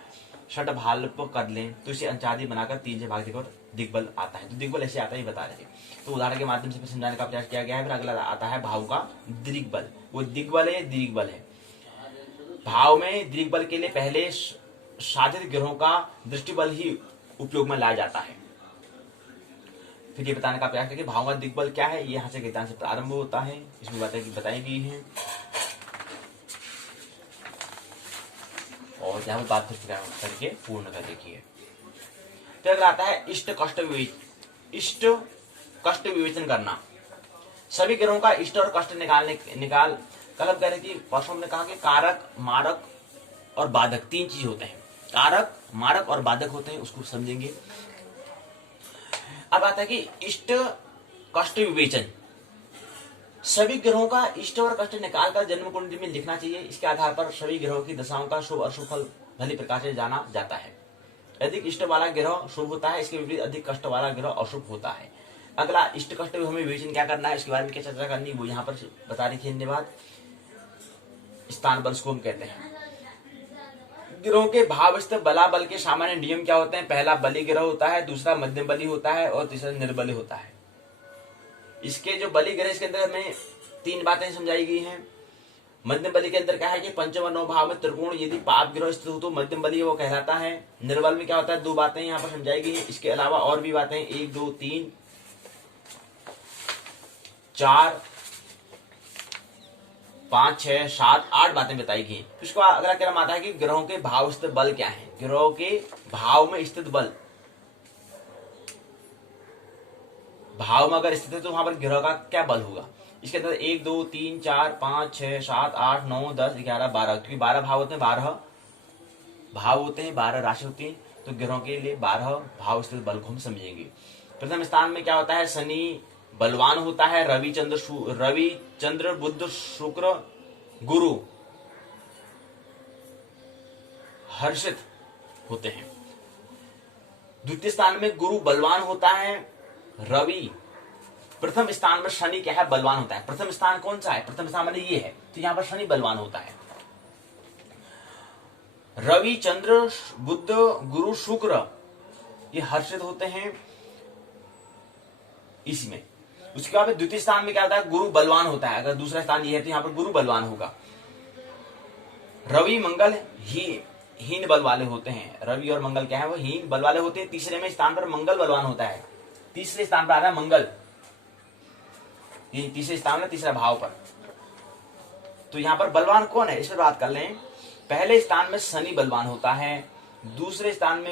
षट भाल्प कर लें तो इसे अंचादी बनाकर 3 से भाग देकर दिग्बल आता है। तो दिग्बल ऐसे आता ही बता रहे थे, तो उदाहरण के माध्यम से समझाने का प्रयास किया गया है। फिर अगला आता है भाव का दिग्बल। वो दिग्बल है, दिग्बल है। भाव में दिग्बल के लिए पहले साधित ग्रहों का दृष्टिबल ही उपयोग में लाया जाता है। फिर ये बताने का प्रयास करें भाव का दिग्बल क्या है, ये यहाँ से गीतांश से प्रारंभ होता है, इसमें बातें बताई गई हैं और यहाँ पर बात करके पूर्ण कर देखिए। तो अगर आता है इष्ट कष्ट विवेचन करना। सभी ग्रहों का इष्ट और कष्ट निकाल कल हम कह रहे कि परसों हमने कहा कि कारक, मारक और बाधक 3 चीज होते हैं। कारक, मारक और बाधक होते हैं, उसको समझेंगे। अब आता है कि इष्ट कष्ट विवेचन। सभी ग्रहों का इष्ट और कष्ट निकालकर जन्म कुंडली में लिखना चाहिए। इसके आधार पर सभी ग्रहों की दशाओं का शुभ अशुभ फल भली प्रकार से जाना जाता है। अधिक इष्ट वाला ग्रह शुभ होता है, इसके विपरीत अधिक कष्ट वाला ग्रह अशुभ होता है। अगला इष्ट कष्ट हमें विवेचन क्या करना है, इसके बारे में क्या चर्चा करनी, वो यहाँ पर बता रही थी। धन्यवाद। स्थान बल को हम कहते हैं। ग्रहों के भाव स्थित बला बल के सामान्य नियम क्या होते हैं। पहला बलि ग्रह होता है, दूसरा मध्यम बलि होता है और तीसरा निर्बली होता है। इसके जो बलि ग्रह, इसके अंदर हमें 3 बातें समझाई गई हैं। मध्यम बलि के अंदर क्या है कि पंचम और 9 भाव में त्रिकोण यदि पाप ग्रह स्थित हो तो मध्यम बलि वो कहलाता है। निर्बल में क्या होता है, 2 बातें यहाँ पर समझाई गई हैं। इसके अलावा और भी बातें 1, 2, 3, 4, 5, 6, 7, 8 बातें बताई गई। इसको अगला क्रम आता है कि ग्रहों के भाव स्थित बल क्या है। ग्रहों के भाव में स्थित बल, भाव में अगर स्थित है तो वहां पर ग्रह का क्या बल होगा। इसके अंदर 1, 2, 3, 4, 5, 6, 7, 8, 9, 10, 11, 12, क्योंकि 12 भाव होते हैं, 12 भाव होते हैं, 12 राशि होती है। तो ग्रहों के लिए 12 भाव स्थित बल को हम समझेंगे। प्रथम स्थान में क्या होता है, शनि बलवान होता है। रवि चंद्र बुध शुक्र गुरु हर्षित होते हैं। द्वितीय स्थान में गुरु बलवान होता है, रवि। प्रथम स्थान में शनि क्या है, बलवान होता है। प्रथम स्थान कौन सा है, प्रथम स्थान मैंने ये है, तो यहां पर शनि बलवान होता है। रवि, चंद्र, बुध, गुरु, शुक्र ये हर्षित होते हैं इसमें। उसके बाद द्वितीय स्थान में क्या होता है, गुरु बलवान होता है। अगर दूसरा स्थान ये है तो यहां पर गुरु बलवान होगा। रवि मंगल हीन बल वाले होते हैं। रवि और मंगल क्या है, वो हीन बल वाले होते हैं। तीसरे में स्थान पर मंगल बलवान होता है। तीसरे स्थान पर आ रहा है मंगल, तीसरे स्थान में तीसरा भाव पर। तो यहां पर बलवान कौन है, इस पर बात कर लें। पहले स्थान में शनि बलवान होता है, दूसरे स्थान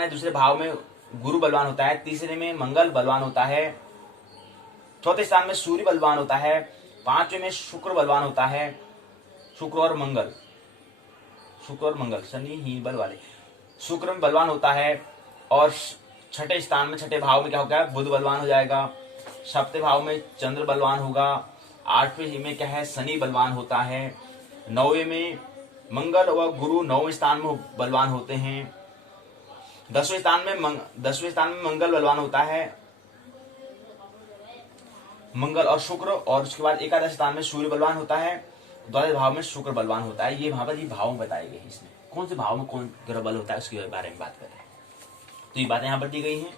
है दूसरे भाव में गुरु बलवान होता है, तीसरे में मंगल बलवान होता है, चौथे स्थान में सूर्य बलवान होता है, पांचवें में शुक्र बलवान होता है। शुक्र और मंगल, शनि हीन बल वाले, शुक्र में बलवान होता है। और छठे स्थान में छठे भाव में क्या होगा, बुध बलवान हो जाएगा। सप्तम भाव में चंद्र बलवान होगा। आठवें में क्या है, शनि बलवान होता है। नौवें में मंगल व गुरु नौवें स्थान में बलवान होते हैं। दसवें स्थान में मंगल बलवान होता है, मंगल और शुक्र। और उसके बाद एकादश स्थान में सूर्य बलवान होता है, द्वादश भाव में शुक्र बलवान होता है। ये वहां पर ये भाव बताए गए हैं। इसमें कौन से भाव में कौन ग्रह बल होता है उसके बारे में बात करें तो ये बातें यहाँ पर दी गई हैं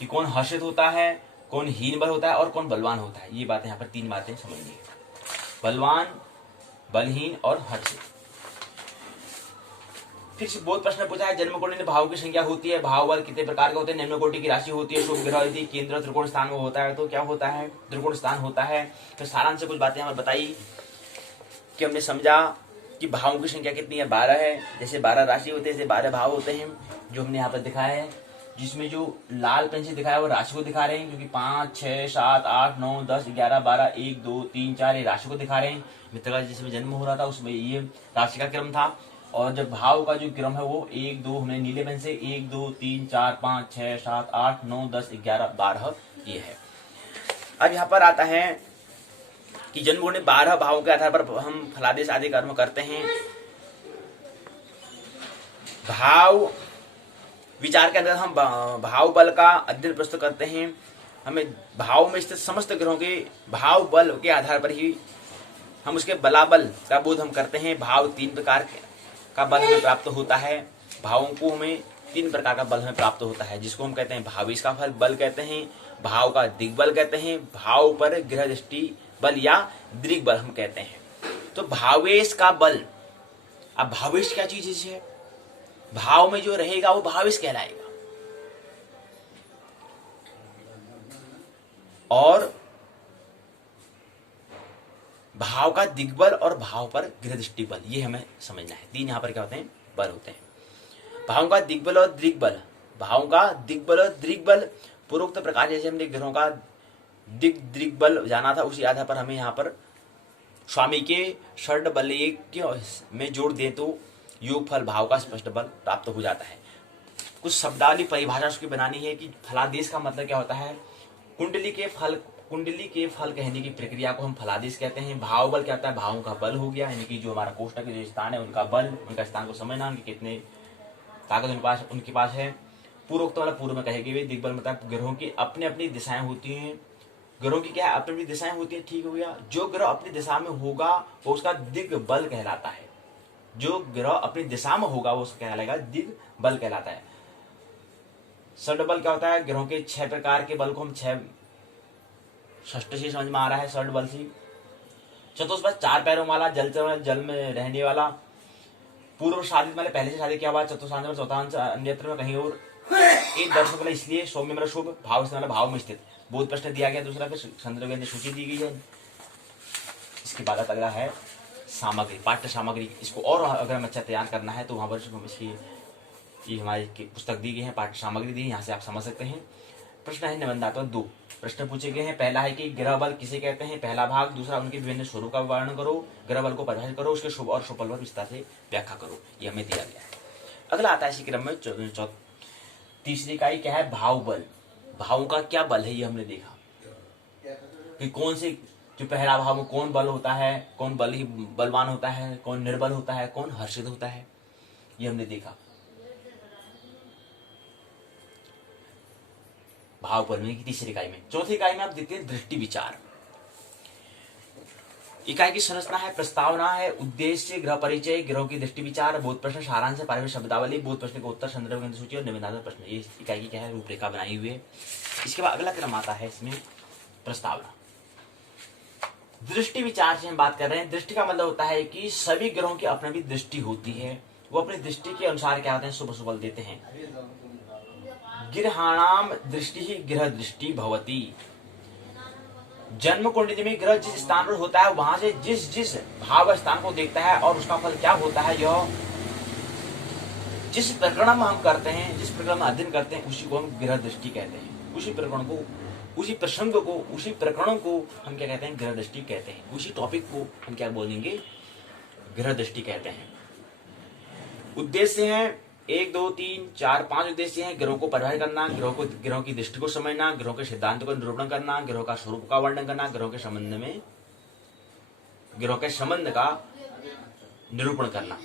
कि कौन हर्षित होता है, कौन हीन बल होता है और कौन बलवान होता है। ये बातें यहाँ पर तीन बातें समझिए, बलवान, बलहीन और हर्षित। फिर से बहुत प्रश्न पूछा है, जन्म कोटि में भाव की संख्या होती है, भाव बल कितने प्रकार के होते हैं, निम्न कोटि की राशि होती है, शुभ ग्रह यदि केंद्र त्रिकोण स्थान में होता है तो क्या होता है, त्रिकोण स्थान होता है। तो सारांश से कुछ बातें हमें बताई कि हमने समझा कि भावों की संख्या कितनी है, 12 है। जैसे 12 राशि होते हैं, जैसे 12 भाव होते हैं जो हमने यहाँ पर दिखाया है। जिसमें जो लाल पेन से दिखाया है वो राशि को दिखा रहे हैं, क्योंकि 5, 6, 7, 8, 9, 10, 11, 12, 1, 2, 3, 4 ये राशि को दिखा रहे हैं। मित्र का जिसमें जन्म हो रहा था उसमें ये राशि का क्रम था। और जब भाव का जो क्रम है वो 1, 2 हमने नीले पेन से 1, 2, 3, 4, 5, 6, 7, 8, 9, 10, 11, 12 ये है। अब यहाँ पर आता है कि जन्म गुण 12 भावों के आधार पर हम फलादेश आदि कर्म करते हैं। भाव विचार के अंदर हम भाव बल का अध्ययन प्रस्तुत करते हैं। हमें भाव में स्थित समस्त ग्रहों के भाव बल के आधार पर ही हम उसके बलाबल का बोध हम करते हैं। भाव 3 प्रकार का बल हमें प्राप्त होता है। भावों को हमें 3 प्रकार का बल हमें प्राप्त होता है, जिसको हम कहते हैं भावेश का फल बल कहते हैं, भाव का दिग्बल कहते हैं, भाव पर ग्रह दृष्टि बल या दृग बल हम कहते हैं। तो भावेश का बल, अब भावेश क्या चीज है, भाव में जो रहेगा वो भावेश कहलाएगा। और भाव का दिग्बल और भाव पर गृह दृष्टि बल, ये हमें समझना है। 3 यहाँ पर क्या होते हैं, बल होते हैं। भावों का दिग्बल और दृग्बल, भावों का दिग्बल और दृग्बल पूर्वोक्त प्रकार जैसे हमने ग्रहों का दृग्बल जाना था, उसी आधार पर हमें यहाँ पर स्वामी के षड बलयज्ञ में जोड़ दें तो योग फल भाव का स्पष्ट बल प्राप्त हो जाता है। कुछ शब्दावली परिभाषा उसकी बनानी है कि फलादेश का मतलब क्या होता है। कुंडली के फल कहने की प्रक्रिया को हम फलादेश कहते हैं। भाव बल क्या होता है, भावों का बल हो गया, यानी कि जो हमारा कोष्ठक के जो स्थान है उनका बल, उनका स्थान को समझना, उनके कितने ताकत उनके पास है। पूर्वोक्त वाला पूर्व में कहेगी वे दिग्बल मतलब ग्रहों की अपनी अपनी दिशाएं होती हैं। ग्रहों की क्या अपनी अपनी दिशाएं होती है, ठीक हो गया। जो ग्रह अपनी दिशा में होगा वो उसका दिग्बल कहलाता है। जो ग्रह अपनी दिशा में होगा वो कहलाएगा दिग्बल कहलाता है। षडबल क्या होता है, ग्रहों के 6 प्रकार के बल को हम 6 षष्ठ से समझ में आ रहा है, षडबल से। चतुष्पद 4 पैरों वाला, जल में रहने वाला, पूर्व शादी मतलब पहले से शादी किया हुआ, चतुर्थांश में चौथांश अन्यत्र में कहीं और, एक दर्शक मतलब इसलिए सौम्य मतलब शुभ, भाव से मतलब भाव में स्थित। बहुत प्रश्न दिया गया। दूसरा फिर छंद्र सूची दी गई है। इसके बाद अगला है सामग्री, पाठ्य सामग्री। इसको और अगर हम अच्छा तैयार करना है तो वहां पर इसकी ये हमारी पुस्तक दी गई है, पाठ्य सामग्री दी, यहाँ से आप समझ सकते हैं। प्रश्न है निबंधात्मक 2 प्रश्न पूछे गए हैं। पहला है कि ग्रह बल किसे कहते हैं, पहला भाग। दूसरा उनके विभिन्न स्वरूप का वर्णन करो, ग्रह बल को परिभाषित करो, उसके शुभ और शुभ बल विस्तार से व्याख्या करो। ये हमें दिया गया है। अगला आता है इसी क्रम में तीसरी इकाई क्या है, भाव बल। भावों का क्या बल है ये हमने देखा कि कौन से कि पहला भाव में कौन बल होता है, कौन बल ही बलवान होता है, कौन निर्बल होता है, कौन हर्षित होता है, ये हमने देखा। भाव बोलने की तीसरी इकाई में। चौथी इकाई में आप देखते हैं दृष्टि विचार। इकाई की संरचना है, प्रस्तावना है, उद्देश्य, ग्रह परिचय, ग्रहों की दृष्टि विचार, बोध प्रश्न, सारांश, पारिभाषिक शब्दावली, बोध प्रश्न का उत्तर, संदर्भ ग्रंथ सूची और निबंधात्मक प्रश्न। ये इकाई की क्या है, रूपरेखा बनाई हुई है। इसके बाद अगला क्रम आता है इसमें प्रस्तावना। दृष्टि विचार से हम बात कर रहे हैं। दृष्टि का मतलब होता है कि सभी ग्रहों की अपनी भी दृष्टि होती है, वो अपनी दृष्टि के अनुसार क्या होते हैं, शुभ शुभ देते हैं। ग्रहाणाम दृष्टि ही ग्रह दृष्टि भवती। जन्म कुंडली में ग्रह जिस स्थान पर होता है वहां से जिस जिस भाव स्थान को देखता है और उसका फल क्या होता है, यह जिस प्रकरण में हम करते हैं, जिस प्रकरण में अध्ययन करते हैं, उसी को हम ग्रह दृष्टि कहते हैं। उसी प्रकरण को, उसी प्रसंग को, उसी प्रकरणों को हम क्या कहते हैं, ग्रह दृष्टि कहते हैं। उसी टॉपिक को हम क्या बोलेंगे, ग्रह दृष्टि कहते हैं। उद्देश्य है 1 2 3 4 5 उद्देश्य हैं। ग्रहों को परिभाषित करना, ग्रहों की दृष्टि को समझना, ग्रहों के सिद्धांत को निरूपण करना, ग्रहों का स्वरूप का वर्णन करना, ग्रहों के संबंध का निरूपण करना,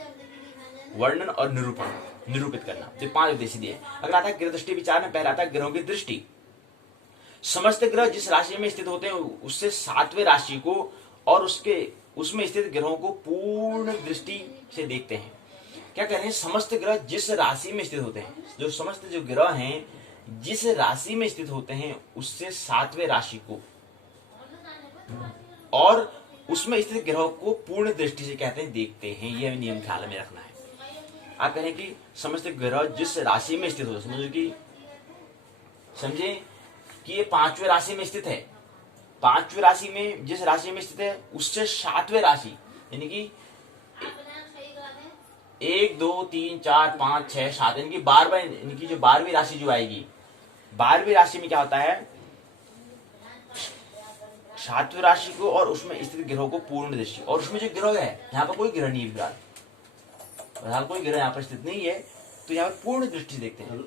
वर्णन और निरूपित करना। ये 5 उद्देश्य दिए। अगला आता है ग्रह दृष्टि विचार में। पहला आता है ग्रहों की दृष्टि। समस्त ग्रह जिस राशि में स्थित होते हैं उससे 7वें राशि को और उसमें स्थित ग्रहों को पूर्ण दृष्टि से देखते हैं। क्या कह रहे हैं, समस्त ग्रह जिस राशि में स्थित होते हैं, जो समस्त जो ग्रह हैं जिस राशि में स्थित होते हैं उससे 7वें राशि को और उसमें स्थित ग्रहों को पूर्ण दृष्टि से कहते हैं, देखते हैं। यह नियम ख्याल में रखना है। आप कहें कि समस्त ग्रह जिस राशि में स्थित होते, समझे कि ये 5वें राशि में स्थित है। 5वें राशि में जिस राशि में स्थित है उससे 7वें राशि, यानी कि 1 2 3 4 5 6 7, यानी कि 12, यानी कि जो 12वीं राशि जो आएगी, 12वीं राशि में क्या होता है, 7वीं राशि को और उसमें स्थित ग्रहों को पूर्ण दृष्टि। और उसमें जो ग्रह है, यहाँ पर कोई ग्रह नहीं है फिलहाल, कोई ग्रह यहाँ पर स्थित नहीं है, तो यहाँ पर पूर्ण दृष्टि देखते हैं।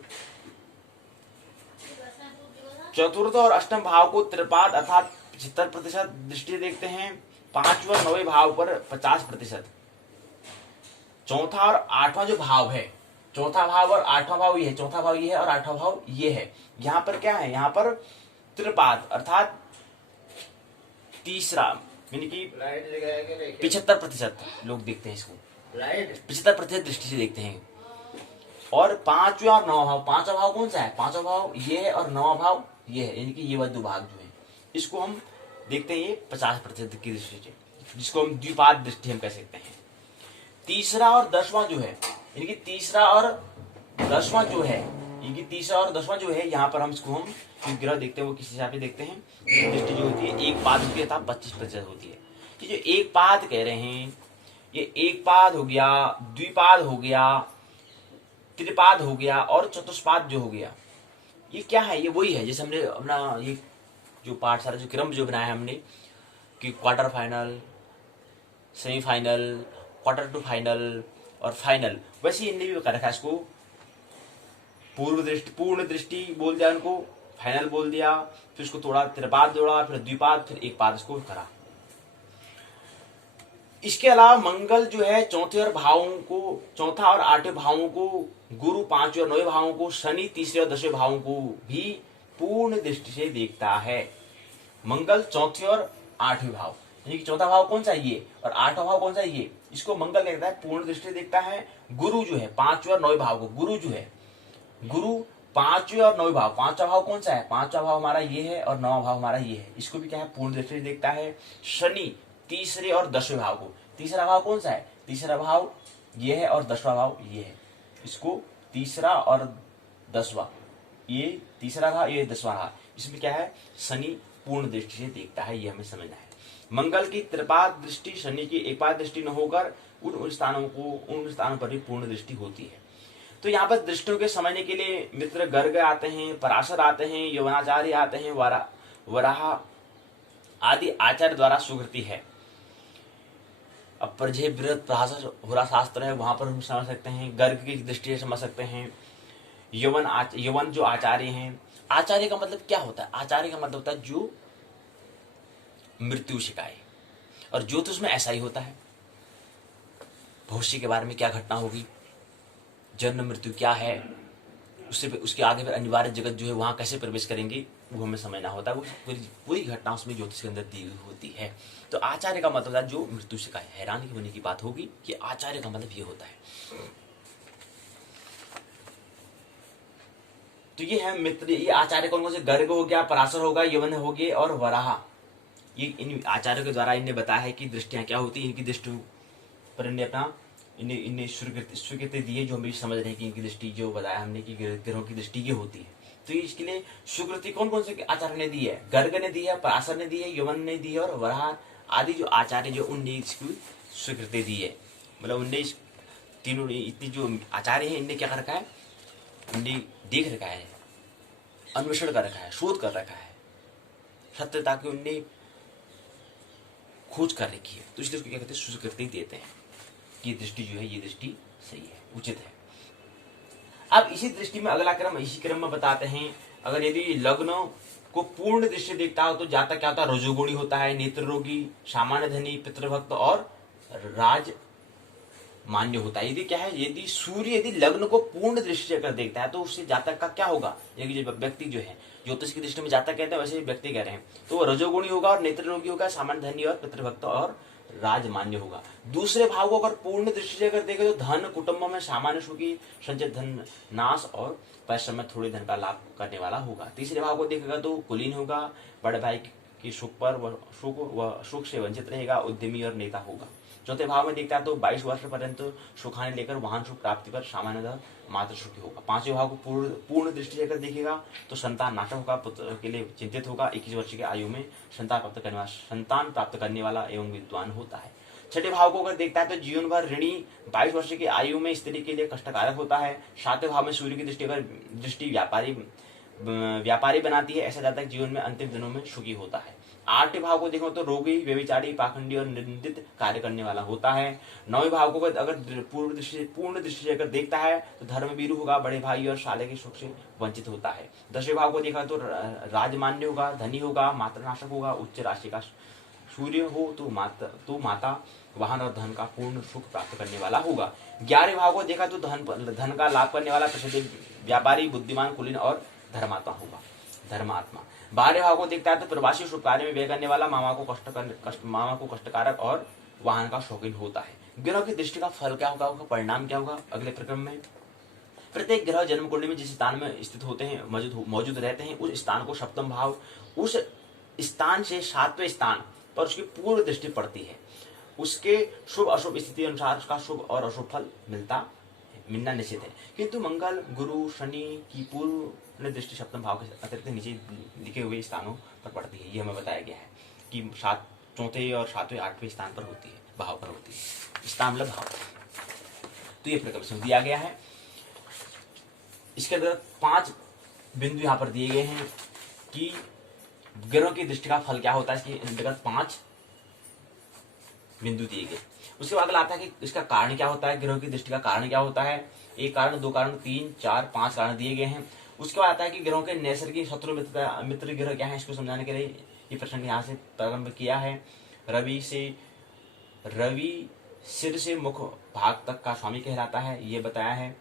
चतुर्थ और अष्टम भाव को त्रिपाद अर्थात 75% दृष्टि देखते हैं। 5वें और 9वें भाव पर 50%। चौथा और 8वां जो भाव है, चौथा भाव और 8वां भाव ये है, चौथा भाव ये है और 8वां भाव ये है। यहाँ पर क्या है, यहाँ पर त्रिपाद अर्थात तीसरा, यानी कि 75% लोग देखते हैं इसको, 75% दृष्टि से देखते हैं। और 5वां और 9वां भाव, 5वां भाव कौन सा है, 5वां भाव ये है और 9वां भाव ये है, यानी कि ये दो भाग जो है इसको हम देखते हैं, ये 50% की दृष्टि से, जिसको हम द्विपाद दृष्टि हम कह सकते हैं। तीसरा और 10वां जो है, यानी कि तीसरा और 10वां जो है, यानी कि तीसरा और 10वां जो है, यहाँ पर हम इसको हम जो ग्रह देखते हैं वो किस हिसाब से देखते हैं, दृष्टि जो होती है एक पाद होती है अर्थात 25% होती है। कि जो एक पाद कह रहे हैं, ये एक पाद हो गया, द्विपाद हो गया, त्रिपाद हो गया और चतुष्पाद जो हो गया, ये क्या है, ये वही है जैसे हमने अपना ये जो पाठशाला जो क्रम जो बनाया है हमने कि quarter final, semifinal, quarter to final और फाइनल, वैसे इनने भी कर रखा है इसको। पूर्ण दृष्टि बोल दिया उनको, फाइनल बोल दिया, फिर उसको थोड़ा त्रिपाद जोड़ा, फिर द्विपाद, फिर एक पाद इसको करा। इसके अलावा मंगल जो है चौथा और 8वें भावों को, गुरु 5वें और 9वें भावों को, शनि 3रे और 10वें भावों को भी पूर्ण दृष्टि से देखता है। मंगल 4थे और 8वें भाव, यानी कि चौथा भाव कौन सा है ये और 8वां भाव कौन सा है ये, इसको मंगल कहता है, पूर्ण दृष्टि से देखता है। गुरु जो है 5वें और 9वें भाव को, गुरु 5वें और 9वें भाव, 5वां भाव कौन सा है, 5वां भाव हमारा ये है और 9वां भाव हमारा ये है, इसको भी क्या है, पूर्ण दृष्टि से देखता है। शनि 3रे और 10वें भाव को, तीसरा भाव कौन सा है, तीसरा भाव ये है और 10वां भाव ये है, इसको तीसरा और 10वां, ये तीसरा भाव ये 10वां भाव, इसमें क्या है, शनि पूर्ण दृष्टि से देखता है, ये हमें समझना है। मंगल की त्रिपाद दृष्टि, शनि की एकपाद दृष्टि न होकर उन स्थानों पर भी पूर्ण दृष्टि होती है। तो यहाँ पर दृष्टियों के समझने के लिए मित्र गर्ग आते हैं, पराशर आते हैं, यवनाचार्य आते हैं, वराह आदि आचार्य द्वारा स्वीकृति है। अब परजय बृहत प्रहासर होरा शास्त्र है, वहां पर हम समझ सकते हैं, गर्ग की दृष्टि से समझ सकते हैं। यवन जो आचार्य हैं, आचार्य का मतलब क्या होता है, आचार्य का मतलब होता है जो मृत्यु सिखाए। और ज्योतिष में ऐसा ही होता है, भविष्य के बारे में क्या घटना होगी, जन्म मृत्यु क्या है, उससे उसके आगे फिर अनिवार्य जगत जो है वहां कैसे प्रवेश करेंगे वो हमें समझना होता है। वो पूरी घटना उसमें ज्योतिष के अंदर दी हुई होती है। तो आचार्य का मतलब जो मृत्यु सिखाए, हैरानी होने की बात होगी कि आचार्य का मतलब ये होता है। तो ये है मित्र, ये आचार्य कौन कौन से, गर्ग हो गया, पराशर होगा, यवन हो गए और वराह। ये इन आचार्यों के द्वारा इन्हें बताया है कि दृष्टियां क्या होती है, इनकी दृष्टि पर इन्हें अपना इन्हें स्वीकृति दी है, जो हम भी समझ रहे हैं कि इनकी दृष्टि जो बताया हमने कि ग्रहों की दृष्टि ये होती है। तो इसके लिए स्वीकृति कौन कौन से आचार्य ने दी है, गर्ग ने दी है, पराशर ने दी है, यवन ने दी है और वराह आदि जो आचार्य जो उनने इसकी स्वीकृति दी है। मतलब उनने तीनों इतनी जो आचार्य है इनने क्या कर रखा है, इनने देख रखा है, अन्वेषण कर रखा है, शोध कर रखा है, सत्यता की उनने खोज कर रखी है। तो इसलिए उसको क्या कहते हैं, स्वीकृति देते हैं कि दृष्टि जो है ये दृष्टि सही है, उचित है। अब इसी दृष्टि में अगला क्रम, इसी क्रम में बताते हैं, अगर यदि लग्न को पूर्ण दृष्टि देखता हो तो जातक क्या होता है, रजोगुणी होता है, नेत्र रोगी, सामान्य धनी, पितृभक्त और राज मान्य होता है। यदि क्या है, यदि सूर्य यदि लग्न को पूर्ण दृष्टि से अगर देखता है तो उससे जातक का क्या होगा, यदि जो व्यक्ति जो है ज्योतिष की दृष्टि में जातक कहते हैं वैसे व्यक्ति कह रहे हैं, तो वो रजोगुणी होगा और नेत्र रोगी होगा, सामान्य धनी और पितृभक्त और राजमान्य होगा। दूसरे भाव को अगर पूर्ण दृष्टि से अगर देखे तो धन कुटुंब में सामान्य सुखी, संचित धन नाश और परिश्रम में थोड़े धन का लाभ करने वाला होगा। तीसरे भाव को देखेगा तो कुलीन होगा, बड़े भाई की सुख पर वह सुख से वंचित रहेगा, उद्यमी और नेता होगा। चौथे भाव में देखता है तो 22 वर्ष पर्यंत सुखाने लेकर वाहन सुख प्राप्ति पर सामान्यतः मात्र सुखी होगा। पांचवें भाव को पूर्ण दृष्टि से अगर देखेगा तो संतान नाशक होगा, पुत्र के लिए चिंतित होगा, 21 वर्ष की आयु में संतान प्राप्त करने वाला एवं विद्वान होता है। छठे भाव को अगर देखता है तो जीवन भर ऋणी, 22 वर्ष की आयु में स्त्री के लिए कष्टकारक होता है। सातवें भाव में सूर्य की दृष्टि अगर दृष्टि व्यापारी बनाती है, ऐसा जातक जीवन में अंतिम दिनों में सुखी होता है। आठवें भाव को देखो तो रोगी, व्यभिचारी, पाखंडी और निंदित कार्य करने वाला होता है। नौवें भाव को अगर पूर्ण दृष्टि से अगर देखता है तो धर्मवीरु होगा, बड़े भाई और साले के सुख से वंचित होता है। 10वें भाव को देखा तो राजमान्य होगा, धनी होगा, मातृनाशक होगा, उच्च राशि का सूर्य हो तो माता वाहन और धन का पूर्ण सुख प्राप्त करने वाला होगा। 11वें भाव को देखा तो धन का लाभ करने वाला, प्रसिद्ध व्यापारी, बुद्धिमान, कुलीन और धर्मात्मा होगा, धर्मात्मा। 12वें भाव को देखता है तो प्रवासी शुभ कार्य में व्यय करने वाला, मामा को कष्टकारक और वाहन का शौकीन होता है। ग्रह की दृष्टि का फल क्या होगा, उसका परिणाम क्या होगा, अगले प्रक्रम में। प्रत्येक ग्रह जन्म कुंडली में जिस स्थान में स्थित होते हैं, मौजूद रहते हैं, उस स्थान को सप्तम भाव, उस स्थान से 7वें स्थान पर उसकी पूर्ण दृष्टि पड़ती है। उसके शुभ अशुभ स्थिति अनुसार उसका शुभ और अशुभ फल मिलना निश्चित है। किंतु मंगल, गुरु, शनि की पूर्ण दृष्टि सप्तम भाव के अतिरिक्त नीचे लिखे हुए स्थानों पर पड़ती है। ये हमें बताया गया है कि चौथे और 7वें 8वें स्थान पर होती है, भाव पर होती है, स्थान मतलब भाव। तो ये प्रकरण दिया गया है। इसके अंदर 5 बिंदु यहाँ पर दिए गए हैं कि ग्रहों की दृष्टि का फल क्या होता है। इसके अंतर्गत 5 बिंदु दिए गए। उसके बाद आता है कि इसका कारण क्या होता है, ग्रहों की दृष्टि का कारण क्या होता है। 1 कारण, 2 कारण, 3, 4, 5 कारण दिए गए हैं। उसके बाद आता है कि ग्रहों के नैसर्गिक शत्रु मित्र ग्रह क्या है, इसको समझाने के लिए ये प्रश्न यहाँ से प्रारंभ किया है। रवि सिर से मुख भाग तक का स्वामी कहलाता है, ये बताया है।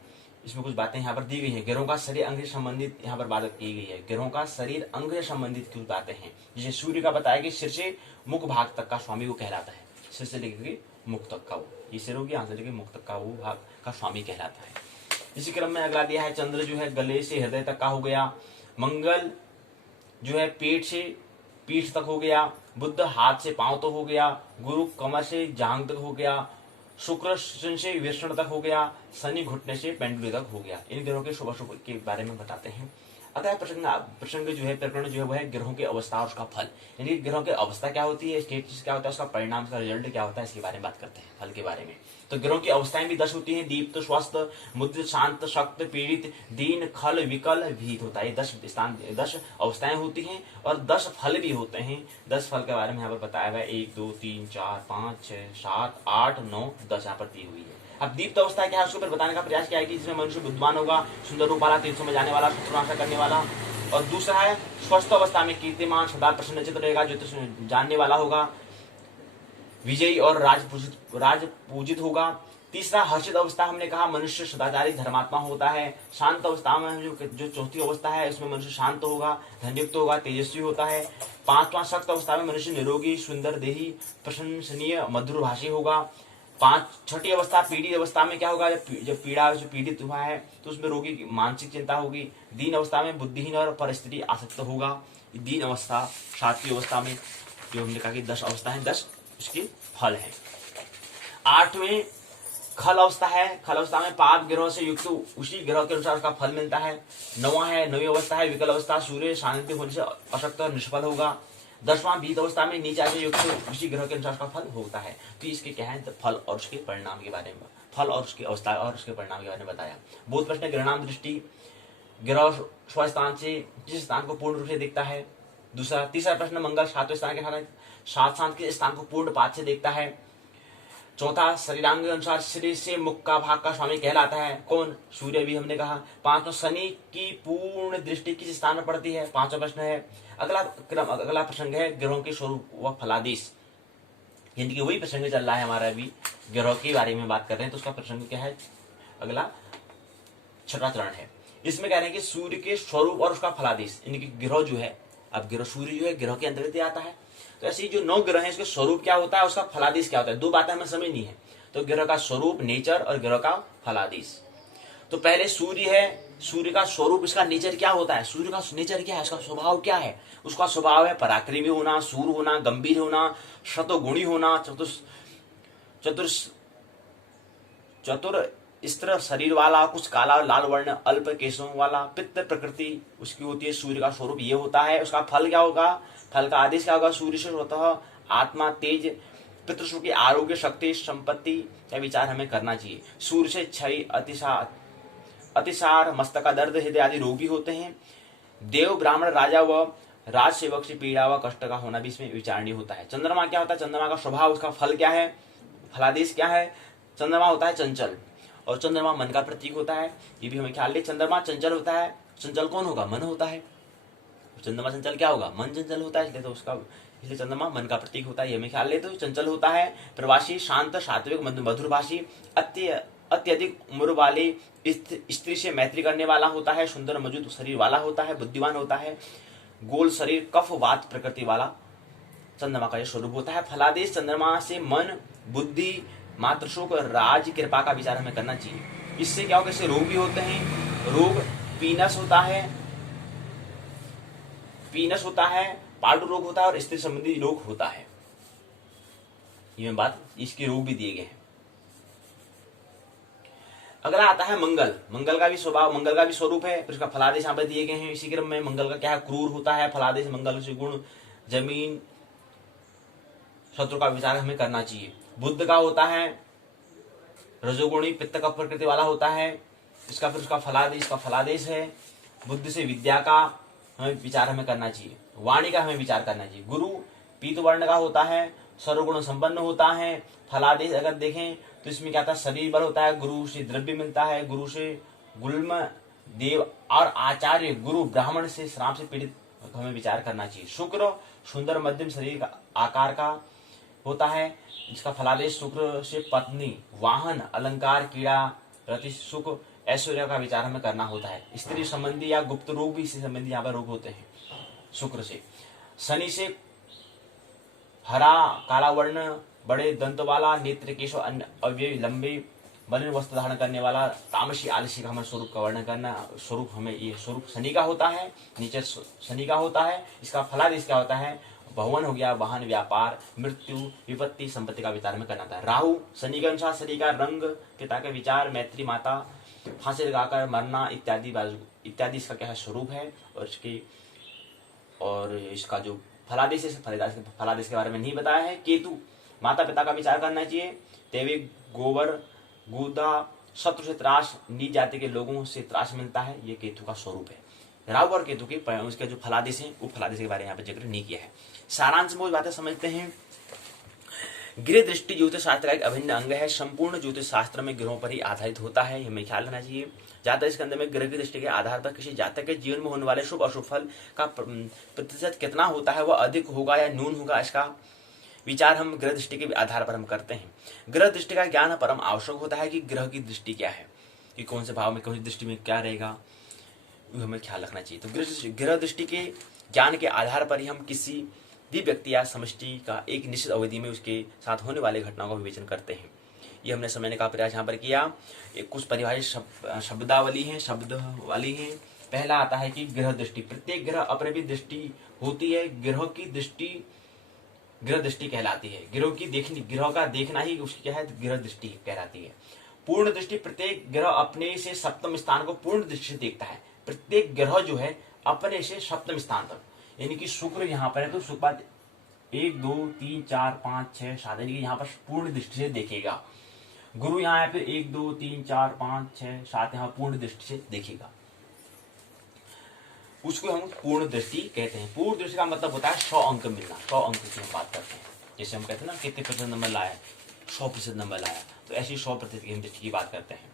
इसमें कुछ बातें यहाँ पर दी गई है। ग्रहों का शरीर अंग से संबंधित यहाँ पर बात की गई है। ग्रहों का शरीर अंग से संबंधित कुछ बातें हैं। जैसे सूर्य का बताया कि सिर से मुख भाग तक का स्वामी वो कहलाता है, सिर से लेकर मुख तक का वो, ये सिर हो गया, यहाँ से लेकर मुख तक का वो भाग का स्वामी कहलाता है। इसी क्रम में अगला दिया है, चंद्र जो है गले से हृदय तक का हो गया, मंगल जो है पेट से पीठ तक हो गया, बुध हाथ से पांव तक हो गया, गुरु कमर से जांघ तक हो गया, शुक्र से वृषण तक हो गया, शनि घुटने से पेंडुली तक हो गया। इन ग्रहों के शुभ अशुभ के बारे में बताते हैं। अतः प्रसंग जो है, प्रकरण जो है, वह है ग्रहों की अवस्था और उसका फल। यानी ग्रहों की अवस्था क्या होती है, स्टेटस क्या होता है, उसका परिणाम, उसका रिजल्ट क्या होता है, इसके बारे में बात करते हैं, फल के बारे में। तो ग्रहों की अवस्थाएं भी 10 होती हैं। दीप्त, स्वस्थ, मुद्रित, शांत, शक्त, पीड़ित, दीन, खल, विकल, भीत होता है। 10 अवस्थाएं होती हैं और 10 फल भी होते हैं। 10 फल के बारे में यहाँ पर बताया हुआ है। 1, 2, 3, 4, 5, 6, 7, 8, 9, 10 यहाँ पर दी हुई है। अब दीप्त अवस्था क्या है, उसके ऊपर बताने का प्रयास किया है कि जिसमें मनुष्य बुद्धिमान होगा, सुंदर रूप वाला, तीर्थों में जाने वाला, शत्रुनाशा करने वाला, और दूसरा है स्वस्थ अवस्था में कीर्तिमान, सदा प्रसन्नचित्त रहेगा, ज्योतिष जानने वाला होगा, विजयी और राज पूजित होगा। तीसरा हर्षित अवस्था, हमने कहा मनुष्य सदाचारी धर्मात्मा होता है। शांत अवस्था में जो चौथी अवस्था है उसमें मनुष्य शांत होगा, धनयुक्त होगा, तेजस्वी होता है। पांचवा सख्त अवस्था में मनुष्य निरोगी, सुंदर देही, प्रशंसनीय, मधुरभाषी होगा। छठी अवस्था पीड़ित अवस्था में क्या होगा, जब पीड़ा जो पीड़ित हुआ है तो उसमें रोगी की मानसिक चिंता होगी। दीन अवस्था में बुद्धिहीन और परिस्थिति आसक्त होगा। दीन अवस्था। सातवीं अवस्था में जो हमने कहा कि 10 अवस्था है, 10 उसके फल है। 8वें खल अवस्था है। खल अवस्था में पाप ग्रह से युक्त उसी ग्रह के अनुसार उसका फल मिलता है। 9वीं अवस्था है विकल अवस्था, सूर्य शांति होने से अशक्त और निष्फल होगा। 10वां बीत अवस्था में नीचा से युक्त उसी ग्रह के अनुसार उसका फल होता है। तो इसके क्या है, तो फल और उसके परिणाम के बारे में, फल और उसकी अवस्था और उसके परिणाम के बारे में बताया। बोध प्रश्न, ग्रहणाम दृष्टि, ग्रह स्वस्थान से जिस स्थान को पूर्ण रूप से देखता है। तीसरा प्रश्न, मंगल 7वें स्थान के सात स्थान के स्थान को पूर्ण पात से देखता है। चौथा, शरीरांग के अनुसार शरीर से मुख का भाग का स्वामी कहलाता है। कौन? सूर्य भी हमने कहा। 5वां, शनि की पूर्ण दृष्टि किस स्थान पर पड़ती है? 5वां प्रश्न है। अगला प्रसंग है ग्रहों के स्वरूप व फलादेश, यानी कि वही प्रसंग चल रहा है हमारा, अभी ग्रहों के बारे में बात कर रहे हैं, तो उसका प्रसंग क्या है, अगला 6वां चरण है। इसमें कह रहे हैं कि सूर्य के स्वरूप और उसका फलादेश, यानी कि ग्रह जो है, अब ग्रह सूर्य जो है ग्रह के अंतर्गत आता है। तो ऐसे जो 9 ग्रह हैं उसके स्वरूप क्या होता है, उसका फलादेश क्या होता है, 2 बातें हमें समझनी है। तो ग्रह का स्वरूप नेचर और ग्रह का फलादेश। तो पहले सूर्य है, सूर्य का स्वरूप, इसका नेचर क्या होता है, सूर्य का नेचर क्या है, उसका स्वभाव क्या है? उसका स्वभाव है पराक्रमी होना, सूर होना, गंभीर होना, शतगुणी होना, चतुर स्त्र शरीर वाला, कुछ काला लाल वर्ण, अल्प केशों वाला, पित्त प्रकृति उसकी होती है। सूर्य का स्वरूप ये होता है। उसका फल क्या होगा, फल का आदेश क्या होगा, सूर्य से होता है आत्मा, तेज, पितृसु की आरोग्य, शक्ति, संपत्ति का विचार हमें करना चाहिए। सूर्य से क्षय, अतिसार, मस्तक का दर्द, हृदय आदि रोग भी होते हैं। देव, ब्राह्मण, राजा व राज सेवक से पीड़ा व कष्ट का होना भी इसमें विचारणीय होता है। चंद्रमा क्या होता है, चंद्रमा का स्वभाव, उसका फल क्या है, फलादेश क्या है? चंद्रमा होता है चंचल, और चंद्रमा मन का प्रतीक होता है, ये भी हमें ख्याल ले। चंद्रमा चंचल होता है, चंचल कौन होगा, मन होता है। चंद्रमा चंचल क्या होगा, मन चंचल होता है, इसलिए चंद्रमा मन का प्रतीक होता है, ये हमें ख्याल ले। तो चंचल होता है, प्रवासी, शांत, सात्विक, मधुरभाषी, अत्यधिक उम्र वाली स्त्री से मैत्री करने वाला होता है, सुंदर मजबूत शरीर वाला होता है, बुद्धिमान होता है, गोल शरीर, कफ वात प्रकृति वाला चंद्रमा का यह स्वरूप होता है। फलादेश, चंद्रमा से मन, बुद्धि, मातृशोक, राज, कृपा का विचार हमें करना चाहिए। इससे क्या होगा, इससे रोग भी होते हैं। रोग पीनस होता है, पाल्टू रोग होता है और स्त्री संबंधी रोग होता है। ये बात, इसके रोग भी दिए गए हैं। अगला आता है मंगल। मंगल का भी स्वभाव, मंगल का भी स्वरूप है, फिर उसका फलादेश यहाँ पर दिए गए हैं। इसी क्रम में मंगल का क्या है, क्रूर होता है। फलादेश, मंगल से गुण, जमीन, शत्रु का विचार हमें करना चाहिए। बुद्ध का होता है रजोगुणी, पित्त का प्रकृति वाला होता है। इसका फिर उसका फलादेश है। बुद्ध से विद्या का विचार हमें करना चाहिए। वाणी का हमें विचार करना चाहिए। गुरु पीत वर्ण का होता है, सर्वगुण संपन्न होता है। फलादेश अगर देखें तो इसमें क्या था, शरीर बल होता है, गुरु से द्रव्य मिलता है, गुरु से गुल्म, देव और आचार्य, गुरु ब्राह्मण से श्राप से पीड़ित हमें विचार करना चाहिए। शुक्र सुंदर मध्यम शरीर का आकार का होता है, इसका फलादेश शुक्र से पत्नी, वाहन, अलंकार, कीड़ा, रति, सुख, ऐश्वर्य का विचार हमें करना होता है। स्त्री संबंधी या गुप्त रोग भी इससे संबंधी यहाँ पर रोग होते हैं शुक्र से। शनि से हरा काला वर्ण, बड़े दंत वाला, नेत्र, केश, अव्यय, लंबे, मलिन वस्त्र धारण करने वाला, तामसी, आलसी का हमें स्वरूप का वर्णन करना। स्वरूप हमें ये स्वरूप शनि का होता है, नीचे शनि का होता है। इसका फलादेश क्या होता है, भवन हो गया, वाहन, व्यापार, मृत्यु, विपत्ति, संपत्ति का विचार में करना था। राहु शनि के अनुसार शरीर का रंग, पिता के विचार, मैत्री, माता, फांसी लगाकर मरना इत्यादि इसका क्या है, स्वरूप है। और इसका जो फलादेश है, फलादेश के बारे में नहीं बताया है। केतु माता पिता का विचार करना चाहिए। तेवे गोबर, गूदा, शत्रु से त्रास, नीच जाति के लोगों से त्रास मिलता है, ये केतु का स्वरूप है। राहु और केतु के उसके जो फलादेश है, वो फलादेश के बारे में यहाँ पे जिक्र नहीं किया है। सारांश में वो बातें समझते हैं। गृह दृष्टि ज्योतिष शास्त्र का एक अभिन्न अंग है। संपूर्ण ज्योतिष शास्त्र में ग्रहों पर ही आधारित होता है, हमें ख्याल रखना चाहिए। जातक स्कंद में ग्रह की दृष्टि के आधार पर किसी जातक के जीवन में होने वाले शुभ अशुभ फल का प्रतिशत कितना होता है, वह अधिक होगा या न्यून होगा, इसका विचार हम ग्रह दृष्टि के आधार पर हम करते हैं। ग्रह दृष्टि का ज्ञान परम आवश्यक होता है कि ग्रह की दृष्टि क्या है, कि कौन से भाव में कौन सी दृष्टि में क्या रहेगा, हमें ख्याल रखना चाहिए। तो ग्रह दृष्टि के ज्ञान के आधार पर ही हम किसी भी व्यक्ति या समष्टि का एक निश्चित अवधि में उसके साथ होने वाले घटनाओं का विवेचन करते हैं। ये हमने समझने का प्रयास यहाँ पर किया। एक कुछ परिभाषित शब्दावली है, शब्दावली है। पहला आता है कि ग्रह दृष्टि, प्रत्येक ग्रह अपने भी दृष्टि होती है, ग्रह की दृष्टि ग्रह दृष्टि कहलाती है। ग्रह का देखना ही उसकी क्या है, ग्रह दृष्टि कहलाती है। पूर्ण दृष्टि, प्रत्येक ग्रह अपने से सप्तम स्थान को पूर्ण दृष्टि से देखता है। प्रत्येक ग्रह जो है अपने से सप्तम स्थान तक, यानी कि शुक्र यहाँ पर है तो शुक्र 1 2 3 4 5 6 7, यानी कि यहाँ पर पूर्ण दृष्टि से देखेगा। गुरु यहाँ है, फिर 1 2 3 4 5 6 7 यहाँ पूर्ण दृष्टि से देखेगा, उसको हम पूर्ण दृष्टि कहते हैं। पूर्ण दृष्टि का मतलब होता है 100 अंक मिलना। 100 अंक की हम बात करते हैं, जैसे हम कहते हैं ना कितने प्रतिशत नंबर लाया, 100% नंबर लाया, तो ऐसी 100% की हम दृष्टि की बात करते हैं।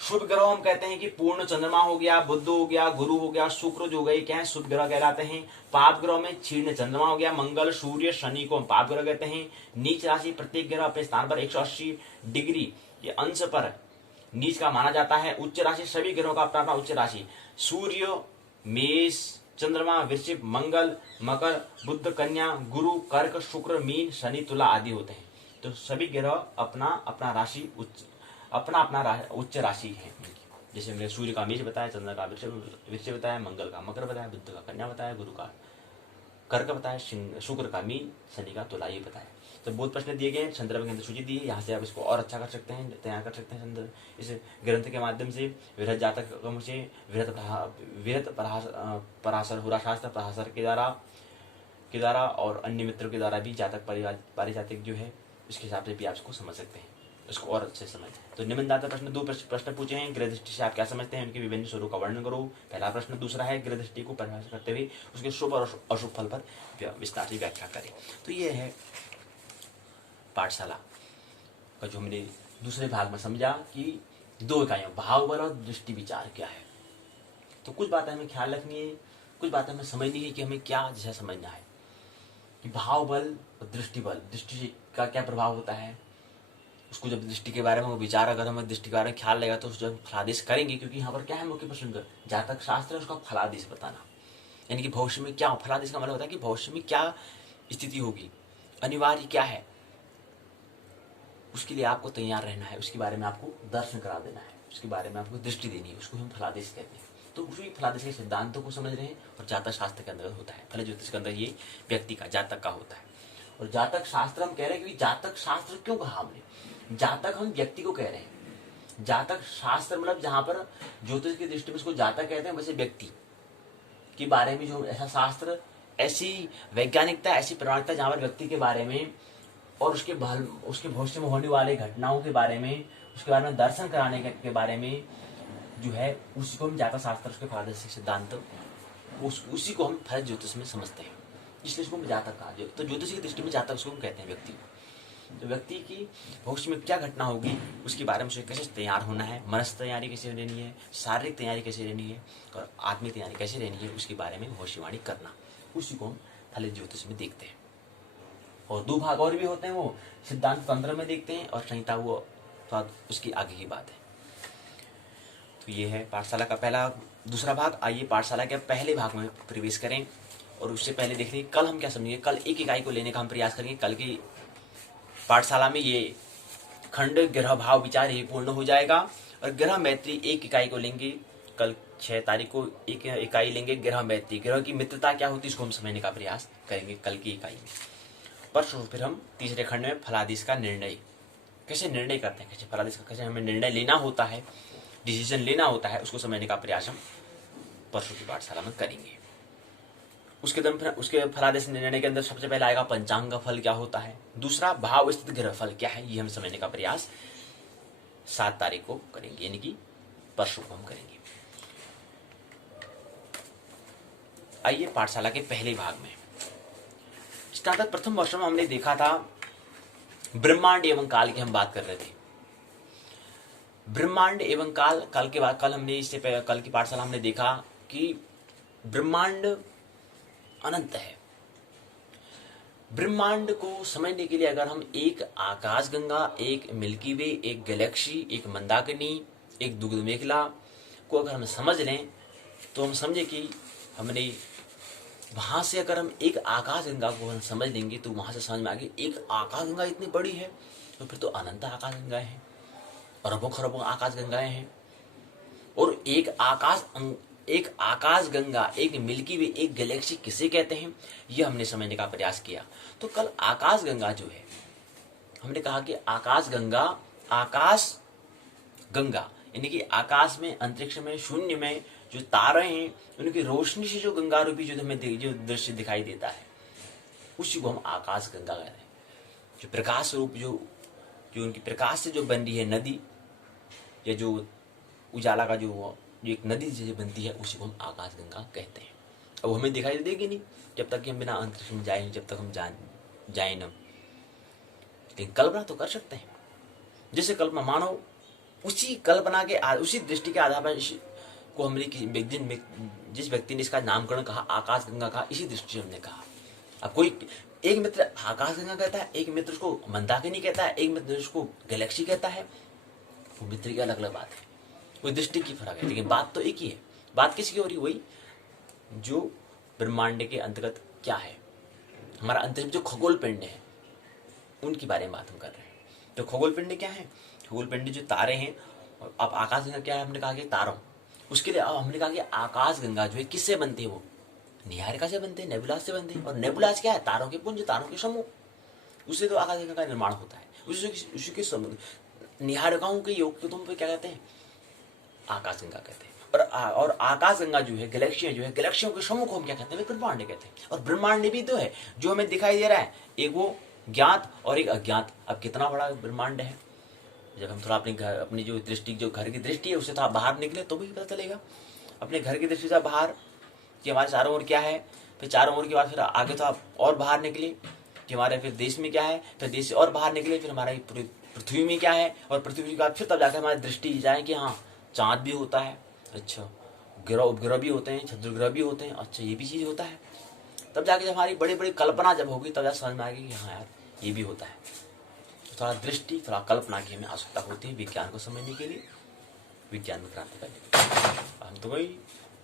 शुभ ग्रह हम कहते हैं कि पूर्ण चंद्रमा हो गया, बुध हो गया, गुरु हो गया, शुक्र जो गए क्या है, शुभ ग्रह कहलाते हैं। पाप ग्रह में क्षीण चंद्रमा हो गया, मंगल, सूर्य, शनि को हम पाप ग्रह कहते हैं। नीच राशि, प्रत्येक ग्रह अपने स्थान पर 180 डिग्री ये अंश पर नीच का माना जाता है। उच्च राशि, सभी ग्रहों का अपना अपना उच्च राशि, सूर्य मेष, चंद्रमा वृश्चिक, मंगल मकर, बुध कन्या, गुरु कर्क, शुक्र मीन, शनि तुला आदि होते हैं। तो सभी ग्रह अपना अपना राशि उच्च राशि है। जैसे हमने सूर्य का मेष बताया, चंद्र का वृश्चिक बताया, मंगल का मकर बताया, बुध का कन्या बताया, गुरु का कर्क बताया, शुक्र का मीन, शनि का तुला ये बताया। तो बहुत प्रश्न दिए गए हैं, संदर्भ के अंदर सूची दी है, यहाँ से आप इसको और अच्छा कर सकते हैं, तैयार कर सकते हैं इस ग्रंथ के माध्यम से। वृहत जातक से वृहत पराशर हुराशास्त्र पराशर के द्वारा और अन्य मित्रों के द्वारा भी जातक पारिजातिक जो है उसके हिसाब से भी आप इसको समझ सकते हैं, उसको और अच्छे से समझ। तो निबंधात्मक प्रश्न 2 प्रश्न पूछे हैं। ग्रह दृष्टि से आप क्या समझते हैं, उनके विभिन्न स्वरूप का वर्णन करो, पहला प्रश्न। दूसरा है ग्रह दृष्टि को परिभाषित करते हुए उसके शुभ और अशुभ फल पर विस्तार से व्याख्या करें। तो ये है पाठशाला का जो हमने दूसरे भाग में समझा कि 2 इकाइयों भाव बल और दृष्टि विचार क्या है। तो कुछ बातें हमें ख्याल रखनी है, कुछ बातें हमें समझनी है कि हमें क्या जैसा समझना है कि भाव बल और दृष्टि बल, दृष्टि का क्या प्रभाव होता है, उसको जब दृष्टि के बारे में विचार, अगर हमें दृष्टि के बारे में ख्याल रहेगा तो उसको फलादेश करेंगे। क्योंकि यहाँ पर क्या है मुख्य प्रश्न, जातक शास्त्र है उसका फलादेश बताना, यानी कि भविष्य में क्या, फलादेश का मतलब होता है कि भविष्य में क्या स्थिति होगी, अनिवार्य क्या है, उसके लिए आपको तैयार रहना है, उसके बारे में आपको दर्शन करा देना है, उसके बारे में आपको दृष्टि देनी है, उसको हम फलादेश कहते हैं। तो उसी फलादेश के सिद्धांतों को समझ रहे हैं और जातक शास्त्र के अंदर होता है। फल ज्योतिष के अंदर ये व्यक्ति का, जातक का होता है। और जातक शास्त्र हम कह रहे हैं कि जातक शास्त्र क्यों कहा हमने, जातक हम व्यक्ति को कह रहे हैं। जातक शास्त्र मतलब जहां पर ज्योतिष की दृष्टि में उसको जातक कहते हैं, वैसे व्यक्ति के बारे में जो ऐसा शास्त्र, ऐसी वैज्ञानिकता, ऐसी प्रमाणिकता जहां पर व्यक्ति के बारे में और उसके भविष्य में होने वाले घटनाओं के बारे में, उसके बारे में दर्शन कराने के बारे में जो है, उसी को हम जातक शास्त्र, उसके फलादेशिक सिद्धांत, उसी को हम फल ज्योतिष में समझते हैं, इसलिए उसको जातक कहा। तो ज्योतिष की दृष्टि में जातक उसको हम कहते हैं व्यक्ति को। तो व्यक्ति की भविष्य में क्या घटना होगी उसके बारे में कैसे तैयार होना है, मनस तैयारी कैसे रहनी है, शारीरिक तैयारी कैसे रहनी है और आत्मिक तैयारी कैसे रहनी है, उसके बारे में भविष्यवाणी करना, उसी को हम फल ज्योतिष में देखते हैं। और 2 भाग और भी होते हैं, वो सिद्धांत तंत्र में देखते हैं और संहिता, वो तो उसकी आगे की बात है। तो ये है पाठशाला का दूसरा भाग। आइए पाठशाला के पहले भाग में प्रवेश करें और उससे पहले देख लें कल हम क्या समझेंगे। कल एक इकाई को लेने का हम प्रयास करेंगे। कल की पाठशाला में ये खंड ग्रह भाव विचार ये पूर्ण हो जाएगा और ग्रह मैत्री एक इकाई को लेंगे। कल 6 तारीख को एक इकाई लेंगे ग्रह मैत्री, ग्रह की मित्रता क्या होती है इसको हम समझने का प्रयास करेंगे कल की इकाई में। परसों फिर हम तीसरे खंड में फलादेश का निर्णय, कैसे निर्णय करते हैं, कैसे फलादेश का, कैसे हमें निर्णय लेना होता है, डिसीजन लेना होता है, उसको समझने का प्रयास हम परसों की पाठशाला में करेंगे। उसके फलादेश निर्णय के अंदर सबसे पहले आएगा पंचांग फल क्या होता है, दूसरा भाव स्थित ग्रह फल क्या है, ये हम समझने का प्रयास 7 तारीख को करेंगे, यानी कि परसों को हम करेंगे। आइए पाठशाला के पहले भाग में। स्नातक प्रथम वर्ष में हमने देखा था ब्रह्मांड एवं काल की हम बात कर रहे थे। ब्रह्मांड एवं काल। कल के बाद कल हमने इससे कल की पाठशाला हमने देखा कि ब्रह्मांड अनंत है। ब्रह्मांड को समझने के लिए अगर हम एक आकाशगंगा, एक मिल्की वे, एक गैलेक्सी, एक मंदाकिनी, एक दुग्ध मेखला को अगर हम समझ लें तो हम समझे कि हमने वहां से अगर हम एक आकाशगंगा को हम समझ लेंगे तो वहां से समझ में आ गई एक आकाशगंगा इतनी बड़ी है तो फिर तो अनंत आकाशगंगाएं हैं, अरबों खरबों आकाशगंगाएं हैं। और एक आकाशगंगा, एक मिल्की वे, एक गैलेक्सी किसे कहते हैं यह हमने समझने का प्रयास किया। तो कल आकाशगंगा जो है, हमने कहा कि आकाशगंगा, आकाश गंगा यानी कि आकाश में, अंतरिक्ष में, शून्य में जो तारे हैं उनकी रोशनी से जो गंगा रूपी जो हमें जो दृश्य दिखाई देता है उसी को हम आकाश गंगा कहते हैं। जो प्रकाश रूप जो उनकी प्रकाश से जो बन रही है नदी, या जो उजाला का जो एक नदी से बनती है उसी को हम आकाश गंगा कहते हैं। अब हमें दिखाई देगी नहीं जब तक कि हम बिना अंतरिक्ष में जाए, जब तक हम जाए न। लेकिन कल्पना तो कर सकते हैं। जैसे कल्पना मानो उसी कल्पना के उसी दृष्टि के आधार पर को हमने जिस व्यक्ति ने इसका नामकरण कहा आकाश गंगा का, इसी दृष्टि से हमने कहा। अब कोई एक मित्र आकाश गंगा कहता है, एक मित्र उसको मंदाकिनी कहता है, एक मित्र उसको गैलेक्सी कहता है, वो मित्र की अलग अलग बात है, कोई दृष्टि की फर्क है, लेकिन बात तो एक ही है। बात किसकी हो रही? वही जो ब्रह्मांड के अंतर्गत क्या है, हमारा अंतरिक्ष जो खगोल पिंड है उनके बारे में बात हम कर रहे हैं। तो खगोल पिंड क्या है? खगोल पिंड जो तारे हैं। अब आकाश गंगा क्या है? हमने कहा कि तारों, उसके लिए अब हमने कहा कि आकाश गंगा जो है किससे बनती है? वो निहारिका से बनते हैं, नेबुलास से बनते हैं। और नेबुलास क्या है? तारों के पुंज, तारों के समूह, उससे तो आकाश गंगा का निर्माण होता है। उसी के निहारिकाओं के योग को तुम क्या कहते हैं? आकाश गंगा कहते हैं। और आकाश गंगा जो है, गैलेक्सियां जो है, गैलेक्सियों के समूह को हम क्या कहते हैं? ब्रह्मांड कहते हैं। और ब्रह्मांड भी तो है जो हमें दिखाई दे रहा है, एक वो ज्ञात और एक अज्ञात। अब कितना बड़ा ब्रह्मांड है, जब हम थोड़ा अपनी जो दृष्टि, जो घर की दृष्टि है उससे थोड़ा बाहर निकले तो भी पता चलेगा। अपने घर की दृष्टि से बाहर कि हमारे चारों ओर क्या है, फिर चारों ओर के बाद फिर आगे तो आप और बाहर निकले कि हमारे फिर देश में क्या है, फिर देश से और बाहर निकले फिर हमारे पृथ्वी में क्या है, और पृथ्वी के बाद फिर तब जाकर हमारी दृष्टि जाए कि हाँ चाँद भी होता है, अच्छा ग्रह उपग्रह भी होते हैं, क्षुद्रग्रह भी होते हैं, अच्छा ये भी चीज़ होता है। तब जाके जब हमारी बड़ी बड़ी कल्पना जब होगी तब जाकर समझ में आएगी कि हाँ यार ये भी होता है। थोड़ा दृष्टि, थोड़ा कल्पना की हमें आवश्यकता होती है विज्ञान को समझने के लिए, विज्ञान में प्राप्त करने के लिए। हम तो वही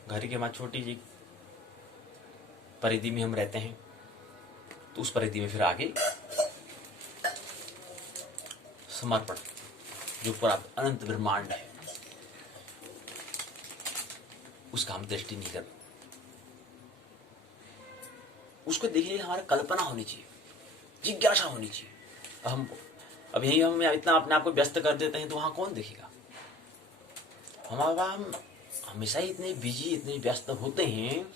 घर की हमारी छोटी सी परिधि में हम रहते हैं, तो उस परिधि में फिर आगे समर्पण जो पूरा अनंत ब्रह्मांड है उसका हम दृष्टि नहीं कर, उसको देखने के लिए हमारी कल्पना होनी चाहिए, जिज्ञासा होनी चाहिए। अब यही हम इतना अपने आप को व्यस्त कर देते हैं तो वहां कौन देखेगा? हम हमेशा ही इतने बिजी, इतने व्यस्त होते हैं,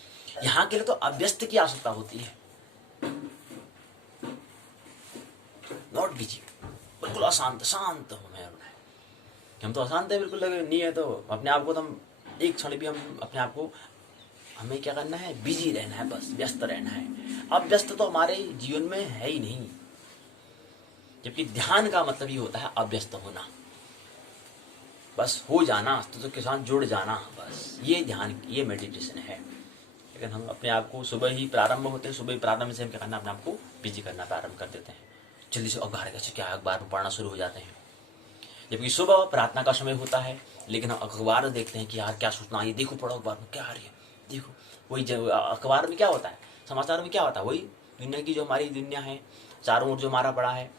यहाँ के लिए तो अव्यस्त की आवश्यकता होती है, नॉट बिजी, बिल्कुल अशांत, शांत हमें। हम तो अशांत है बिल्कुल, लगे नहीं है तो अपने आप को तो हम एक क्षण भी हम अपने आप को, हमें क्या करना है? बिजी रहना है, बस व्यस्त रहना है। अब व्यस्त तो हमारे जीवन में है ही नहीं, जबकि ध्यान का मतलब ये होता है अव्यस्त होना, बस हो जाना, तो के साथ जुड़ जाना, बस ये ध्यान, ये मेडिटेशन है। लेकिन हम अपने आप को सुबह ही प्रारंभ होते हैं, सुबह ही प्रारंभ से हम क्या करना, अपने आप को बिजी करना प्रारंभ कर देते हैं। जल्दी से अखबार कैसे क्या अखबार में पढ़ना शुरू हो जाते हैं, जबकि सुबह प्रार्थना का समय होता है। लेकिन हम अखबार देखते हैं कि यार क्या सूचना, ये देखो पढ़ो अखबार में क्या आ रही है, देखो। वही अखबार में क्या होता है, समाचार में क्या होता है, वही दुनिया की जो हमारी दुनिया है, चारों ओर जो हमारा पड़ा है,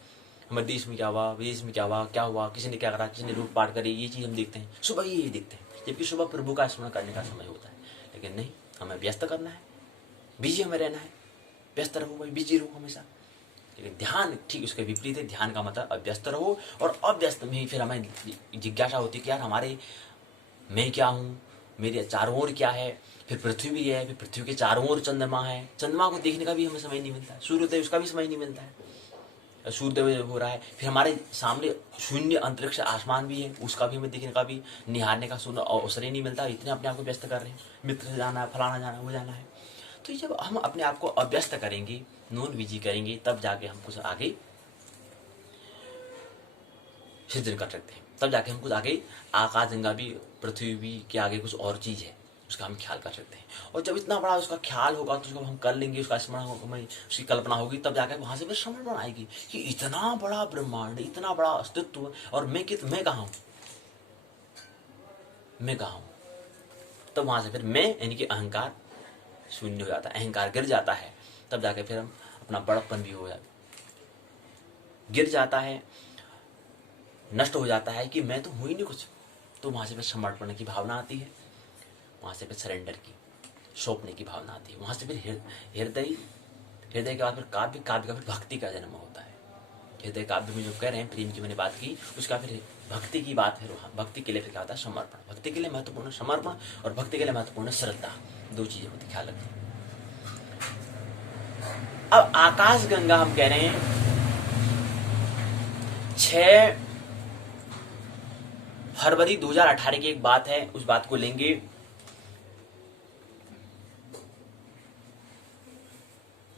हमारे देश में क्या हुआ, विदेश में क्या हुआ, किसी ने क्या करा, किसी ने लूटपाट करी, ये चीज़ हम देखते हैं सुबह ही, ये देखते हैं। जबकि सुबह प्रभु का स्मरण करने का समय होता है। लेकिन नहीं, हमें व्यस्त करना है, बिजी हमें रहना है, व्यस्त रहो भाई, बिजी रहो हमेशा। लेकिन ध्यान ठीक उसके विपरीत है। ध्यान का मतलब अव्यस्त रहो, और अव्यस्त में ही फिर हमें जिज्ञासा होती है कि यार हमारे मैं क्या हूँ, मेरे चारों ओर क्या है, फिर पृथ्वी भी है, फिर पृथ्वी के चारों ओर चंद्रमा है, चंद्रमा को देखने का भी हमें समय नहीं मिलता है, सूर्योदय उसका भी समय नहीं मिलता है, सूर्योदय हो रहा है, फिर हमारे सामने शून्य अंतरिक्ष आसमान भी है, उसका भी हमें देखने का भी, निहारने का अवसर ही नहीं मिलता, इतने अपने आप को व्यस्त कर रहे हैं, मित्र से जाना है, फलाना जाना है, वो जाना है। तो जब हम अपने आप को अव्यस्त करेंगे, नॉन बिजी करेंगे, तब जाके हम कुछ आगे सिद्धन कर सकते हैं। तब जाके हम कुछ आगे आकाशगंगा भी, पृथ्वी भी के आगे कुछ और चीज़ है, उसका हम ख्याल कर सकते हैं। और जब इतना बड़ा उसका ख्याल होगा तो उसको हम कर लेंगे, उसका स्मरण होगा, उसकी कल्पना होगी, तब जाकर वहाँ से फिर समझ आएगी कि इतना बड़ा ब्रह्मांड, इतना बड़ा अस्तित्व, और मैं कहाँ हूँ, मैं कहाँ हूँ। तब वहाँ से फिर मैं यानी कि अहंकार शून्य हो जाता है, अहंकार गिर जाता है। तब जाके फिर हम अपना बड़प्पन भी हो जाता, गिर जाता है, नष्ट हो जाता है कि मैं तो हूँ ही नहीं कुछ। तो वहाँ से फिर समर्पण की भावना आती है, वहाँ से फिर सरेंडर की, सौंपने की भावना आती है। वहाँ से फिर हृदय के बाद फिर काव्य का फिर भक्ति का जन्म होता है। हृदय काव्य में जो कह रहे हैं, प्रेम की मैंने बात की, उसका फिर भक्ति की बात है। वहाँ भक्ति के लिए फिर क्या होता है, समर्पण। भक्ति के लिए महत्वपूर्ण समर्पण, और भक्ति के लिए महत्वपूर्ण श्रद्धा, दो चीजें होती, ख्याल रखना। अब आकाश गंगा हम कह रहे हैं 6 फरवरी 2018 की एक बात है, उस बात को लेंगे।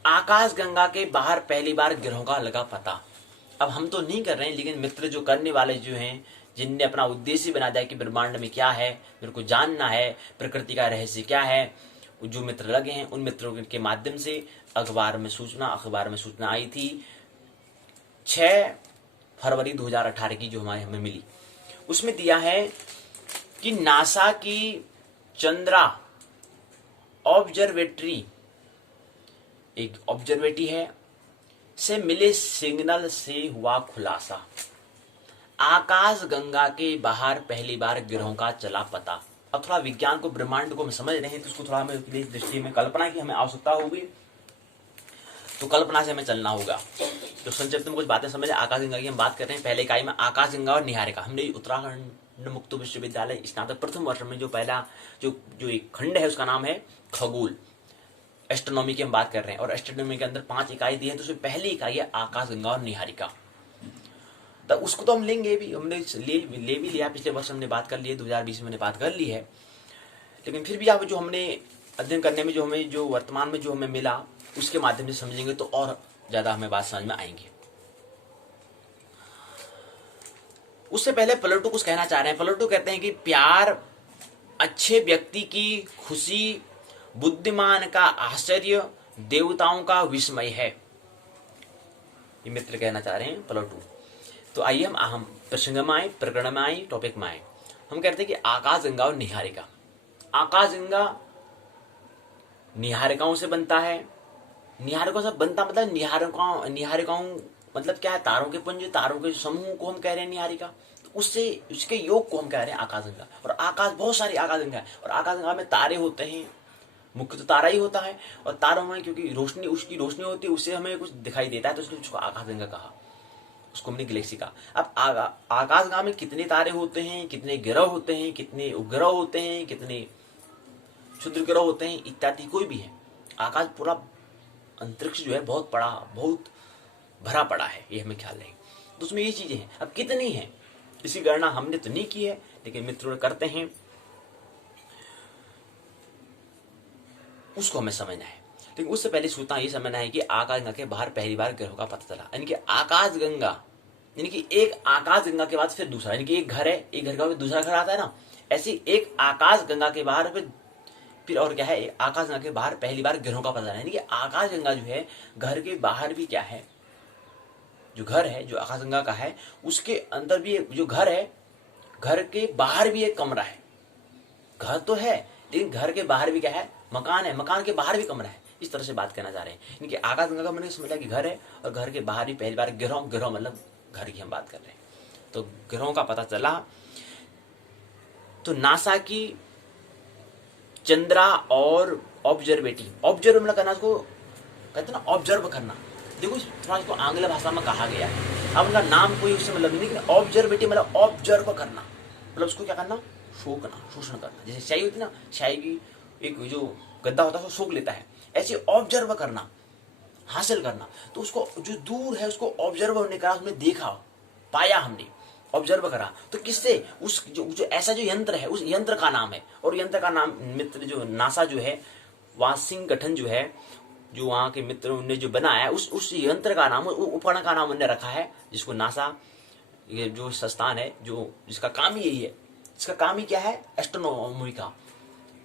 आकाश गंगा के बाहर पहली बार ग्रहों का लगा पता। अब हम तो नहीं कर रहे हैं, लेकिन मित्र जो करने वाले जो हैं, जिनने अपना उद्देश्य बना दिया कि ब्रह्मांड में क्या है, मेरे को जानना है, प्रकृति का रहस्य क्या है, जो मित्र लगे हैं, उन मित्रों के माध्यम से अखबार में सूचना आई थी 6 फरवरी 2018 की, जो हमें मिली। उसमें दिया है कि नासा की चंद्रा ऑब्जर्वेटरी, एक ऑब्जर्वेटरी है, से मिले सिग्नल से हुआ खुलासा, आकाश गंगा के बाहर पहली बार ग्रहों का चला पता। अब थोड़ा विज्ञान को, ब्रह्मांड को हम समझ रहे हैं, तो उसको थोड़ा हमें दृष्टि में कल्पना की हमें आवश्यकता होगी, तो कल्पना से हमें चलना होगा। तो संक्षिप्त में कुछ बातें समझे। आकाश गंगा की हम बात कर रहे हैं। पहले इकाई में आकाश गंगा और निहारिका, हमने उत्तराखंड मुक्त विश्वविद्यालय स्नातक प्रथम वर्ष में जो पहला जो एक खंड है, उसका नाम है खगोल, एस्ट्रोनॉमी की हम बात कर रहे हैं। और एस्ट्रोनॉमी के अंदर 5 इकाई दी है, तो उसमें पहली इकाई है आकाश गंगा और निहारिका। तो उसको तो हम लेंगे भी, हमने ले भी लिया, पिछले वर्ष हमने बात कर ली है, 2020 में मैंने बात कर ली है। लेकिन फिर भी आप जो हमने अध्ययन करने में जो वर्तमान में जो हमें मिला, उसके माध्यम से समझेंगे तो और ज्यादा हमें बात समझ में आएंगी। उससे पहले प्लेटो कुछ कहना चाह रहे हैं। प्लेटो कहते हैं कि प्यार अच्छे व्यक्ति की खुशी, बुद्धिमान का आश्चर्य, देवताओं का विस्मय है, ये मित्र कहना चाह रहे हैं प्लेटो। तो आइए हम प्रसंग में आए, प्रकरण में आए, टॉपिक में आए। हम कहते हैं कि आकाश गंगा और निहारिका। आकाश गंगा निहारिकाओं से बनता है। निहारिकाओं से बनता मतलब निहारिकाओं मतलब क्या है, तारों के पुंज, तारों के समूह को हम कह रहे हैं निहारिका। तो उससे उसके योग को हम कह रहे हैं आकाश गंगा। और आकाश, बहुत सारी आकाश गंगा है, और आकाश गंगा में तारे होते हैं, मुख्य तो तारा ही होता है। और तारों में क्योंकि रोशनी, उसकी रोशनी होती है, उससे हमें कुछ दिखाई देता है, तो इसलिए उसको आकाश गंगा कहा, उसको हमने गैलेक्सी कहा। अब आकाश गंगा में कितने तारे होते हैं, कितने ग्रह होते हैं, कितने उपग्रह होते हैं, कितने क्षुद्र ग्रह होते हैं, इत्यादि कोई भी है। आकाश पूरा अंतरिक्ष जो है बहुत बड़ा, बहुत भरा पड़ा है, ये हमें ख्याल रहे। तो उसमें ये चीजें हैं। अब कितनी है, इसी गणना हमने तो नहीं की है, लेकिन मित्रों करते हैं, उसको हमें समझना है। लेकिन उससे पहले सूचना ये समझना है कि आकाश गंगा के बाहर पहली बार ग्रहों का पता चला। यानी कि आकाश गंगा, यानी कि एक आकाश गंगा के बाद फिर दूसरा, यानी कि एक घर है, एक घर का फिर दूसरा घर आता है ना, ऐसी एक आकाश गंगा के बाहर फिर और क्या है, आकाश गंगा के बाहर पहली बार ग्रहों का पता चला। यानी कि आकाश गंगा जो है, घर के बाहर भी क्या है, जो घर है, जो आकाश गंगा का है, उसके अंदर भी जो घर है, घर के बाहर भी एक कमरा है। घर तो है, लेकिन घर के बाहर भी क्या है, मकान है, मकान के बाहर भी कमरा है। इस तरह से बात करना चाह रहे हैं। इनके आकाश गंगा का मैंने समझा कि घर है, और घर के बाहर भी पहली बार ग्रह मतलब घर की हम बात कर रहे हैं। तो ग्रहों का पता चला। तो नासा की चंद्रा और ऑब्जर्वेटरी, ऑब्जर्व मतलब करना, उसको कहते हैं ना ऑब्जर्व करना। देखो थोड़ा इसको आंग्ल भाषा में कहा गया है। अब उनका नाम कोई उससे मतलब नहीं, लेकिन ऑब्जर्वेटरी मतलब ऑब्जर्व करना, मतलब उसको क्या करना, सोखना, शोषण करना। जैसे स्याही होती है ना, स्याही की एक जो गद्दा होता है उसको सोख लेता है, ऐसे ऑब्जर्व करना, हासिल करना। तो उसको जो दूर है उसको ऑब्जर्व हमने करा, उसमें देखा, पाया, हमने ऑब्जर्व करा। तो किससे, उस जो ऐसा जो यंत्र है, उस यंत्र का नाम है। और यंत्र का नाम मित्र जो नासा जो है, वाशिंग गठन जो है, जो वहां के मित्रों ने जो बनाया है, उस यंत्र का नाम, उपकरण का नाम उन्होंने रखा है, जिसको नासा ये जो संस्थान है जो जिसका काम ही यही है, इसका काम ही क्या है, एस्ट्रोनॉमी का,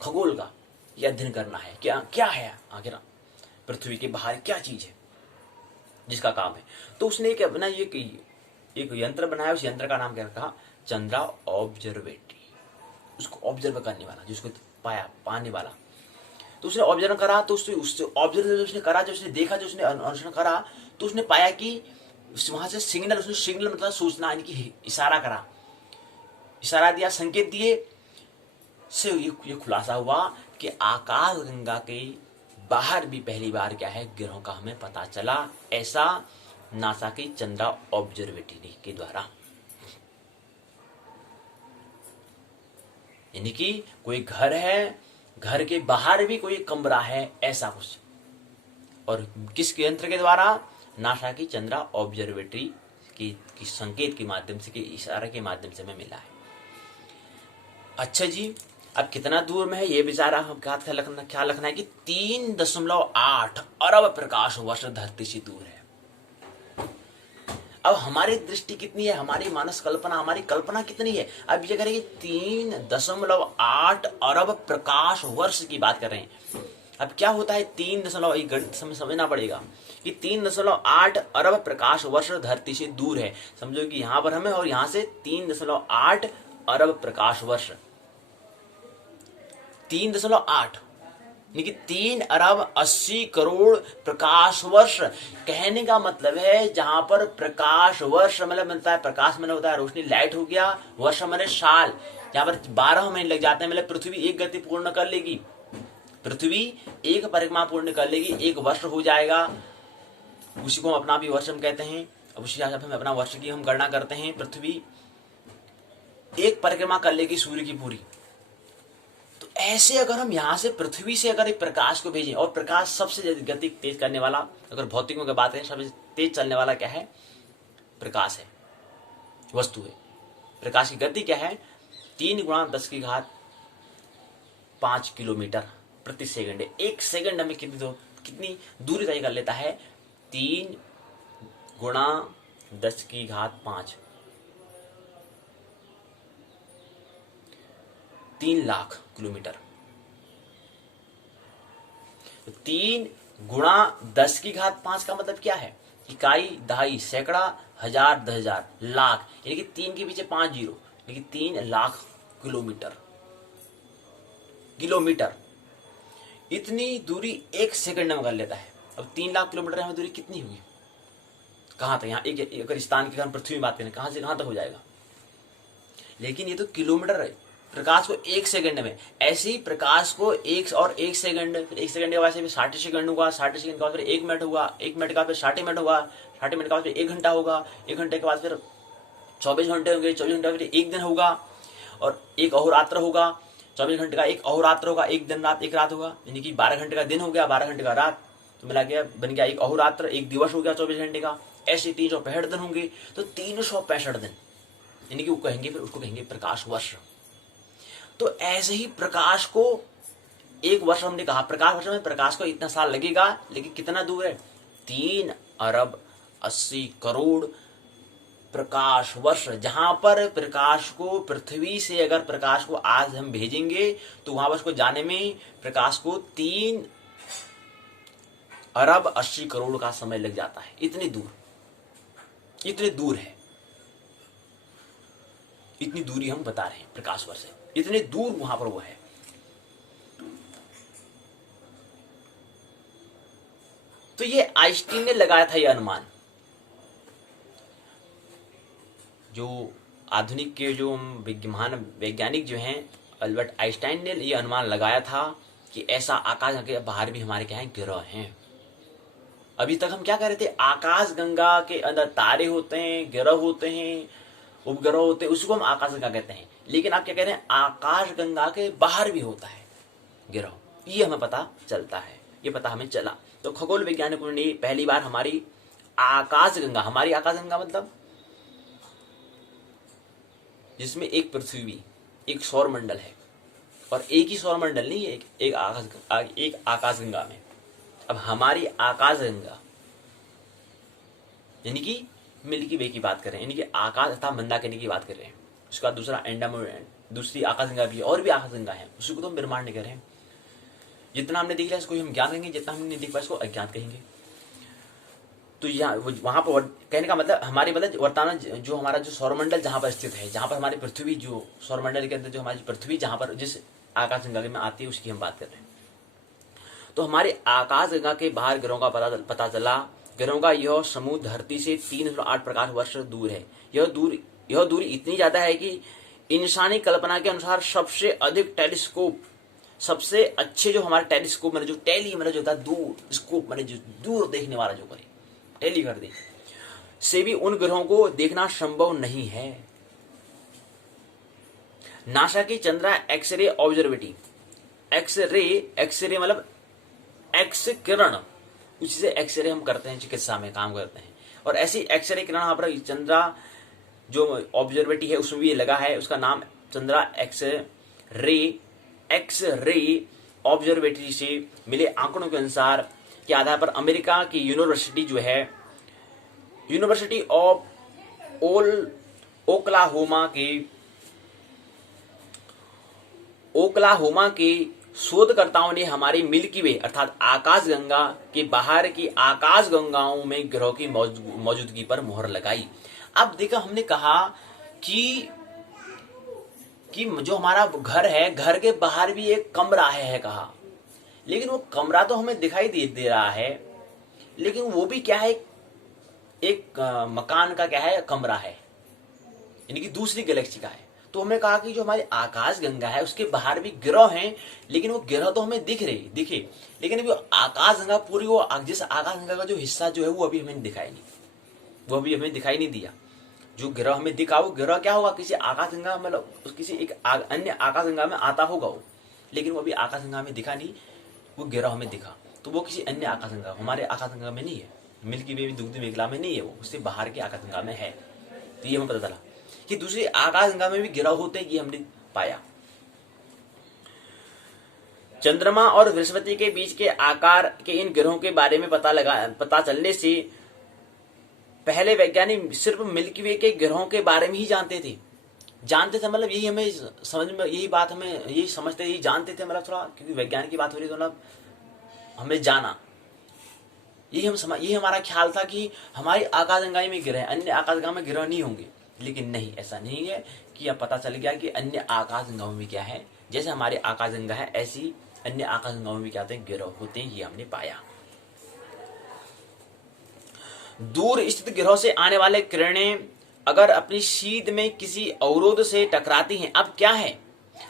खगोल का ये अध्ययन करना है, क्या क्या है आखिर पृथ्वी के बाहर क्या चीज है जिसका काम है। तो उसने एक अपना ये एक यंत्र बनाया, उस यंत्र का नाम क्या रखा, चंद्रा ऑब्जर्वेटरी, उसको ऑब्जर्व करने वाला, जिसको पाने वाला। तो उसने ऑब्जर्व करा, तो उससे ऑब्जर्व जो उसने करा, जो उसने देखा, जो उसने अनुसरण करा, तो उसने पाया कि वहां से सिग्नल, उसने सिग्नल मतलब सूचना, यानी कि इशारा करा, इशारा दिया, संकेत दिए, से ये खुलासा हुआ कि आकाश गंगा के बाहर भी पहली बार क्या है, ग्रहों का हमें पता चला। ऐसा नासा की चंद्रा ऑब्जर्वेटरी के द्वारा, यानी कि कोई घर है, घर के बाहर भी कोई कमरा है, ऐसा कुछ। और किस यंत्र के द्वारा, नासा की चंद्रा ऑब्जर्वेटरी की संकेत के माध्यम से, के इशारे के माध्यम से हमें मिला है। अच्छा जी, अब कितना दूर में है ये बेचारा, हम ख्याल रखना है कि 3.8 अरब प्रकाश वर्ष धरती से दूर है। अब हमारी दृष्टि कितनी है, हमारी मानस कल्पना, हमारी कल्पना कितनी है, अब ये करेंगे 3.8 अरब प्रकाश वर्ष की बात कर रहे हैं। अब क्या होता है 3 गणित समझना पड़ेगा कि 3.8 अरब प्रकाश वर्ष धरती से दूर है। समझो कि यहां पर हमें, और यहां से 3.8 अरब प्रकाश वर्ष, 3.8 यानी कि 3 अरब 80 करोड़ प्रकाश वर्ष। कहने का मतलब है जहां पर प्रकाश वर्ष मतलब मिलता है, प्रकाश मैंने होता है रोशनी, लाइट हो गया, वर्ष मैंने साल, जहां पर 12 महीने लग जाते हैं, मतलब पृथ्वी एक गति पूर्ण कर लेगी, पृथ्वी एक परिक्रमा पूर्ण कर लेगी, एक वर्ष हो जाएगा, उसी को हम अपना भी वर्ष हम कहते हैं। अब उसी हिसाब से हम अपना वर्ष की हम गणना करते हैं, पृथ्वी एक परिक्रमा कर लेगी सूर्य की पूरी। तो ऐसे अगर हम यहां से पृथ्वी से अगर एक प्रकाश को भेजें, और प्रकाश सबसे गति तेज करने वाला, अगर भौतिकों की बात करें, सबसे तेज चलने वाला क्या है, प्रकाश है, वस्तु है। प्रकाश की गति क्या है, 3 × 10⁵ किलोमीटर प्रति सेकंड। एक सेकंड में कितनी दूरी तय कर लेता है, 3 × 10⁵, 3 लाख किलोमीटर। तो 3 × 10⁵ का मतलब क्या है, इकाई, दहाई, सैकड़ा, हजार, 10,000, लाख, यानी कि 3 के पीछे 5 जीरो, यानी कि 3 लाख किलोमीटर। इतनी दूरी एक सेकंड में कर लेता है। अब 3 लाख किलोमीटर हमें दूरी कितनी होगी, कहां तक, यहाँ एक अगर स्थान की पृथ्वी में बात करें, कहां से कहां तक हो जाएगा, लेकिन ये तो किलोमीटर है। प्रकाश को एक सेकंड में, ऐसे ही प्रकाश को एक सेकंड, फिर एक सेकंड के बाद फिर 60 सेकंड होगा, 60 सेकंड के बाद फिर 1 मिनट होगा, 1 मिनट के बाद फिर 60 मिनट होगा, 60 मिनट के बाद फिर 1 घंटा होगा, 1 घंटे के बाद फिर 24 घंटे होंगे, 24 घंटे फिर 1 दिन होगा, और एक अहोरात्र होगा, 24 घंटे का एक अहोरात्र होगा, 1 दिन रात 1 रात होगा, यानी कि 12 घंटे का दिन हो गया, 12 घंटे का रात, तो मिला गया बन गया एक अहोरात्र, एक दिवस हो गया 24 घंटे का। ऐसे 365 दिन होंगे, तो 365 दिन, यानी कि वो कहेंगे, फिर उसको कहेंगे प्रकाश वर्ष। तो ऐसे ही प्रकाश को एक वर्ष, हमने कहा प्रकाश वर्ष में प्रकाश को इतना साल लगेगा, लेकिन कितना दूर है, 3 अरब 80 करोड़ प्रकाश वर्ष। जहां पर प्रकाश को पृथ्वी से अगर प्रकाश को आज हम भेजेंगे, तो वहां पर उसको जाने में प्रकाश को 3 अरब 80 करोड़ का समय लग जाता है। इतनी दूर है, इतनी दूरी हम बता रहे हैं प्रकाश वर्ष से, इतने दूर वहां पर वो है। तो ये आइंस्टीन ने लगाया था ये अनुमान। जो आधुनिक के जो महान वैज्ञानिक जो हैं, अल्बर्ट आइंस्टाइन ने ये अनुमान लगाया था कि ऐसा आकाश के बाहर भी हमारे क्या है, ग्रह हैं। अभी तक हम क्या कह रहे थे, आकाश गंगा के अंदर तारे होते हैं, ग्रह होते हैं, उपग्रह होते हैं, उसको हम आकाश गंगा कहते हैं। लेकिन आप क्या कह रहे हैं, आकाश गंगा के बाहर भी होता है ग्रह, ये हमें पता चलता है, ये पता हमें चला। तो खगोल वैज्ञानिकों ने पहली बार हमारी आकाश गंगा मतलब जिसमें एक पृथ्वी, एक सौर मंडल है, और एक ही सौर मंडल नहीं है, एक आकाश गंगा में। अब हमारी आकाश गंगा यानी कि मिल्की वे की बात कर रहे हैं, यानी कि आकाश तथा मंदाकिनी की बात कर रहे हैं। उसके बाद दूसरा एंडामाउंट, दूसरी आकाशगंगा भी, और भी आकाशगंगा है, उसी को तो हम ब्रह्मांड कह रहे हैं। जितना हमने देख लिया इसको हम ज्ञान कहेंगे, जितना हमने नहीं देख पाया इसको अज्ञात कहेंगे। तो यहाँ वहां पर कहने का मतलब हमारी मतलब वर्तमान जो हमारा जो सौरमंडल जहां पर स्थित है, जहां पर हमारी पृथ्वी, जो सौरमंडल के अंदर जो हमारी पृथ्वी जहां पर जिस आकाशगंगा में आती है उसकी हम बात कर रहे हैं। तो हमारी आकाशगंगा के बाहर ग्रहों का पता चला। ग्रहों का यह समूह धरती से 308 प्रकाश वर्ष दूर है। यह दूरी इतनी ज्यादा है कि इंसानी कल्पना के अनुसार सबसे अधिक टेलीस्कोप, सबसे अच्छे जो हमारे टेलीस्कोप मतलब जो टेली मतलब जो होता है दूर स्कोप मतलब जो दूर देखने वाला जो करे टेली कर दे, से भी उन ग्रहों को देखना संभव नहीं है। नासा की चंद्रा एक्सरे ऑब्जर्वेटरी, एक्सरे मतलब एक्स किरण, उसी से एक्सरे हम करते हैं, चिकित्सा में काम करते हैं। और ऐसी एक्सरे किरण यहाँ पर चंद्रा जो ऑब्जर्वेटरी है उसमें भी लगा है, उसका नाम चंद्रा एक्स-रे ऑब्जर्वेटरी से मिले आंकड़ों के अनुसार के आधार पर अमेरिका की यूनिवर्सिटी जो है, यूनिवर्सिटी ऑफ ओक्लाहोमा के शोधकर्ताओं ने हमारी मिल्की वे अर्थात आकाशगंगा के बाहर की आकाशगंगाओं में ग्रहों की मौजूदगी पर मोहर लगाई। अब देखा, हमने कहा कि जो हमारा घर है, घर के बाहर भी एक कमरा है कहा, लेकिन वो कमरा तो हमें दिखाई दे रहा है, लेकिन वो भी क्या है, एक मकान का क्या है, कमरा है, यानी कि दूसरी गैलेक्सी का है। तो हमने कहा कि जो हमारी आकाशगंगा है उसके बाहर भी ग्रह हैं, लेकिन वो ग्रह तो हमें दिखे, लेकिन अभी आकाशगंगा पूरी वो जिस आकाशगंगा का जो हिस्सा जो है वो अभी हमें दिखाई नहीं, वो अभी हमें दिखाई नहीं दिया। जो ग्रह हमें दिखा वो ग्रह क्या होगा, किसी आकाशगंगा मतलब किसी एक अन्य आकाशगंगा में आता होगा वो, लेकिन वो अभी आकाशगंगा में दिखा नहीं, वो ग्रह हमें दिखा, तो वो किसी अन्य आकाशगंगा, हमारे आकाशगंगा में नहीं है, मिल्की वे दुग्ध मेखला में नहीं है, वो उससे बाहर की आकाशगंगा में है। तो ये हमें पता चला कि दूसरी आकाशगंगा में भी ग्रह होते हैं, ये हमने पाया। चंद्रमा और बृहस्पति के बीच के आकार के इन ग्रहों के बारे में पता चलने से पहले वैज्ञानिक सिर्फ मिल्की वे के ग्रहों के बारे में ही जानते थे, मतलब यही हमें समझ में, यही बात हमें यही समझते, यही जानते थे, मतलब थोड़ा क्योंकि वैज्ञानिक की बात हो रही तो मतलब हमें जाना, यही हमारा ख्याल था कि हमारी आकाशगंगा में ग्रह, अन्य आकाशगंगा में ग्रह नहीं होंगे, लेकिन नहीं, ऐसा नहीं है कि अब पता चल गया कि अन्य आकाशगंगाओं में क्या है, जैसे हमारी आकाशगंगा है ऐसी अन्य आकाशगंगाओं में क्या होते हैं, ग्रह होते हैं, ये हमने पाया। दूर स्थित ग्रहों से आने वाले किरणें अगर अपनी सीध में किसी अवरोध से टकराती हैं, अब क्या है,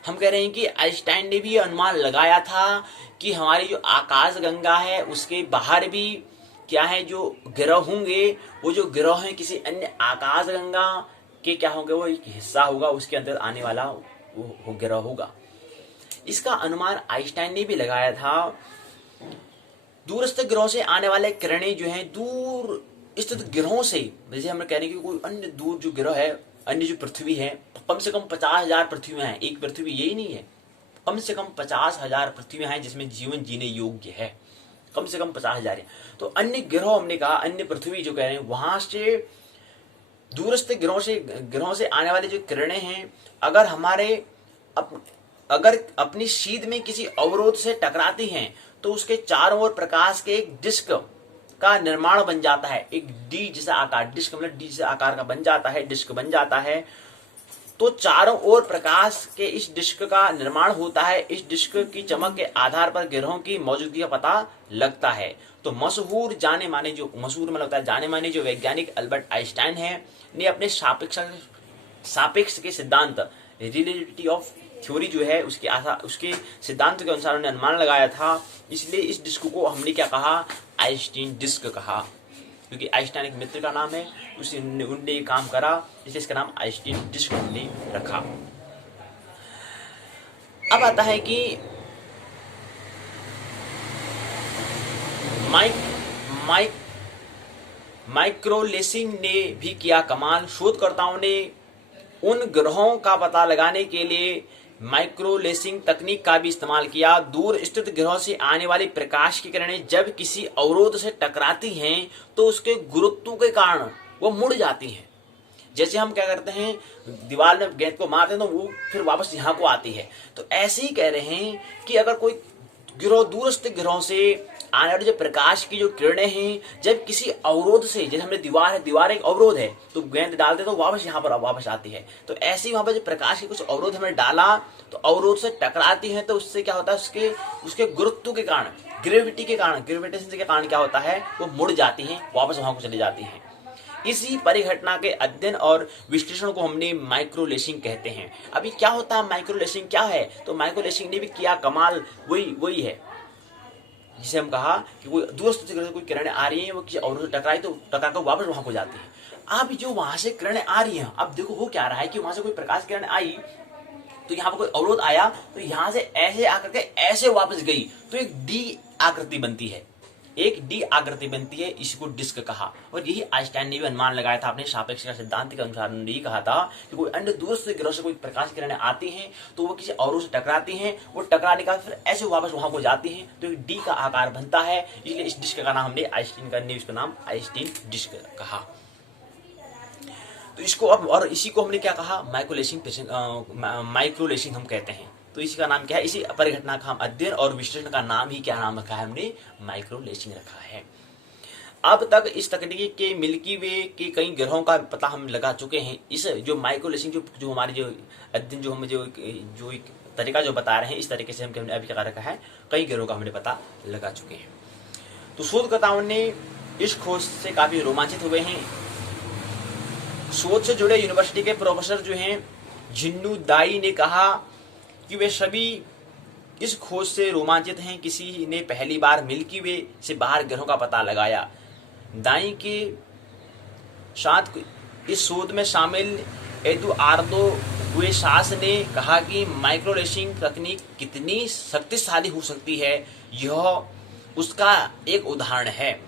हम कह रहे हैं कि आइंस्टाइन ने भी अनुमान लगाया था कि हमारी जो आकाशगंगा है उसके बाहर भी क्या है, जो ग्रह होंगे, वो जो ग्रह हैं किसी अन्य आकाशगंगा के क्या होंगे, वो एक हिस्सा होगा, उसके अंदर आने वाला वो ग्रह होगा। इसका अनुमान आइंस्टाइन ने भी लगाया था। दूरस्थ ग्रहों से आने वाले किरणें जो हैं दूर स्थित ग्रहों से, जैसे हम कह रहे हैं कि कोई अन्य दूर जो ग्रह है, अन्य जो पृथ्वी है, कम से कम 50,000 पृथ्वियां हैं, एक पृथ्वी यही नहीं है, कम से कम 50,000 पृथ्वियां हैं जिसमें जीवन जीने योग्य है, कम से कम 50,000 है। तो अन्य ग्रह हमने कहा, अन्य पृथ्वी जो कह रहे हैं, वहां से दूरस्थ ग्रहों से आने वाले जो किरणें हैं, अगर अपनी सीध में किसी अवरोध से टकराती हैं तो उसके चारों ओर प्रकाश के एक डिस्क का निर्माण बन जाता है, एक डी जैसा आकार, डिस्क मतलब डी जैसा आकार का बन जाता है, डिस्क बन जाता है। तो चारों ओर प्रकाश के इस डिस्क का निर्माण होता है। इस डिस्क की चमक के आधार पर ग्रहों की मौजूदगी का पता लगता है। तो मशहूर जाने माने जो वैज्ञानिक अल्बर्ट आइंस्टाइन है ने अपने सापेक्ष के सिद्धांत, रिलेटिविटी ऑफ थ्योरी जो है उसके सिद्धांत के अनुसार उन्होंने अनुमान लगाया था। इसलिए इस डिस्क को हमने क्या कहा, आइंस्टीन डिस्क कहा, क्योंकि आइंस्टाइन एक मित्र का नाम है, उनने ये काम करा, इसलिए इसका नाम आइंस्टीन डिस्क हमने रखा। अब आता है कि माइक्रोलेसिंग ने भी किया कमाल। शोधकर्ताओं ने उन ग्रहों का पता लगाने के लिए माइक्रोलेसिंग तकनीक का भी इस्तेमाल किया। दूर स्थित ग्रहों से आने वाली प्रकाश की किरणें जब किसी अवरोध से टकराती हैं तो उसके गुरुत्व के कारण वो मुड़ जाती हैं। जैसे हम क्या करते हैं, दीवार में गेंद को मारते हैं तो वो फिर वापस यहाँ को आती है। तो ऐसे ही कह रहे हैं कि अगर कोई ग्रह दूरस्थ ग्रहों से आने वाले जो प्रकाश की जो किरणें हैं, जब किसी अवरोध से, जैसे हमने दीवार है, दीवार एक अवरोध है, तो गेंद डालते तो वापस यहाँ पर वापस आती है। तो ऐसे ही वहां पर जो प्रकाश के कुछ अवरोध हमने डाला तो अवरोध से टकराती है, तो उससे क्या होता है, उसके उसके गुरुत्व के कारण, ग्रेविटी के कारण, ग्रेविटेशन के कारण क्या होता है, वो मुड़ जाती है, वापस वहां को चली जाती है। इसी परिघटना के अध्ययन और विश्लेषण को हमने माइक्रोलेसिंग कहते हैं। अभी क्या होता है, माइक्रोलेसिंग क्या है? तो माइक्रोलेसिंग ने भी किया कमाल, वही है जिसे हम कहा कि कोई दूरस्थ से कोई किरणें आ रही हैं, वो किसी अवरोध से टकराई तो टकरा कर वापस वहां को जाती है। अब जो वहां से किरणें आ रही हैं, अब देखो वो क्या रहा है कि वहां से कोई प्रकाश किरण आई तो यहाँ पर कोई अवरोध आया, तो यहाँ से ऐसे आकर के ऐसे वापस गई, तो एक डी आकृति बनती है, एक डी आकृति बनती है, इसको डिस्क कहा। और यही आइंस्टाइन ने भी अनुमान लगाया था अपने सापेक्षता सिद्धांत के अनुसार। उन्होंने यही कहा था कि कोई अन्य दूरस्थ ग्रह से कोई प्रकाश किरणें आती हैं तो वो किसी अवरोध से टकराती हैं, वो टकराने का फिर ऐसे वापस वहां को जाती हैं, तो एक डी का आकार बनता है। इसलिए इस डिस्क का नाम हमने आइंस्टीन का, इसका नाम आइंस्टीन डिस्क कहा। तो इसको अब, और इसी को हमने क्या कहा, माइक्रोलेसिंग हम कहते हैं। तो इसी का नाम क्या है, इसी परिघटना का हम अध्ययन और विश्लेषण का नाम ही क्या नाम रखा है, हमने माइक्रोलेसिंग रखा है। अब तक इस तकनीक के मिल्की वे के कई ग्रहों का पता हम लगा चुके हैं। इस जो माइक्रोलेसिंग जो हमारी जो अध्ययन जो हम जो एक तरीका जो बता रहे हैं, इस तरीके से हमने अभी क्या रखा है, कई ग्रहों का हमने पता लगा चुके हैं। तो शोधकर्ताओं ने इस खोज से काफी रोमांचित हुए हैं। शोध से जुड़े यूनिवर्सिटी के प्रोफेसर जो हैं जिन्नू दाई ने कहा कि वे सभी इस खोज से रोमांचित हैं। किसी ने पहली बार मिल्की वे से बाहर ग्रहों का पता लगाया। दाई के साथ इस शोध में शामिल एदुआर्दो गुएसास ने कहा कि माइक्रोलेसिंग तकनीक कितनी शक्तिशाली हो सकती है, यह उसका एक उदाहरण है।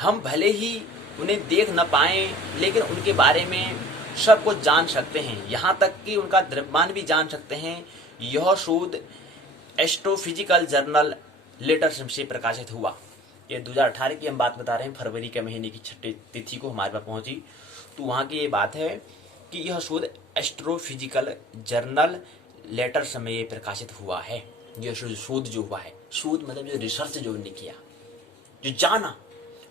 हम भले ही उन्हें देख न पाए, लेकिन उनके बारे में सब कुछ जान सकते हैं, यहाँ तक कि उनका द्रव्यमान भी जान सकते हैं। यह शोध एस्ट्रोफिजिकल जर्नल लेटर्स से प्रकाशित हुआ। ये 2018 की हम बात बता रहे हैं, फरवरी के महीने की 6ठी तिथि को हमारे पास पहुंची। तो वहाँ की ये बात है कि यह शोध एस्ट्रोफिजिकल जर्नल लेटर्स में ये प्रकाशित हुआ है। यह शोध जो हुआ है, शोध मतलब जो रिसर्च जो उन्होंने किया, जो जाना।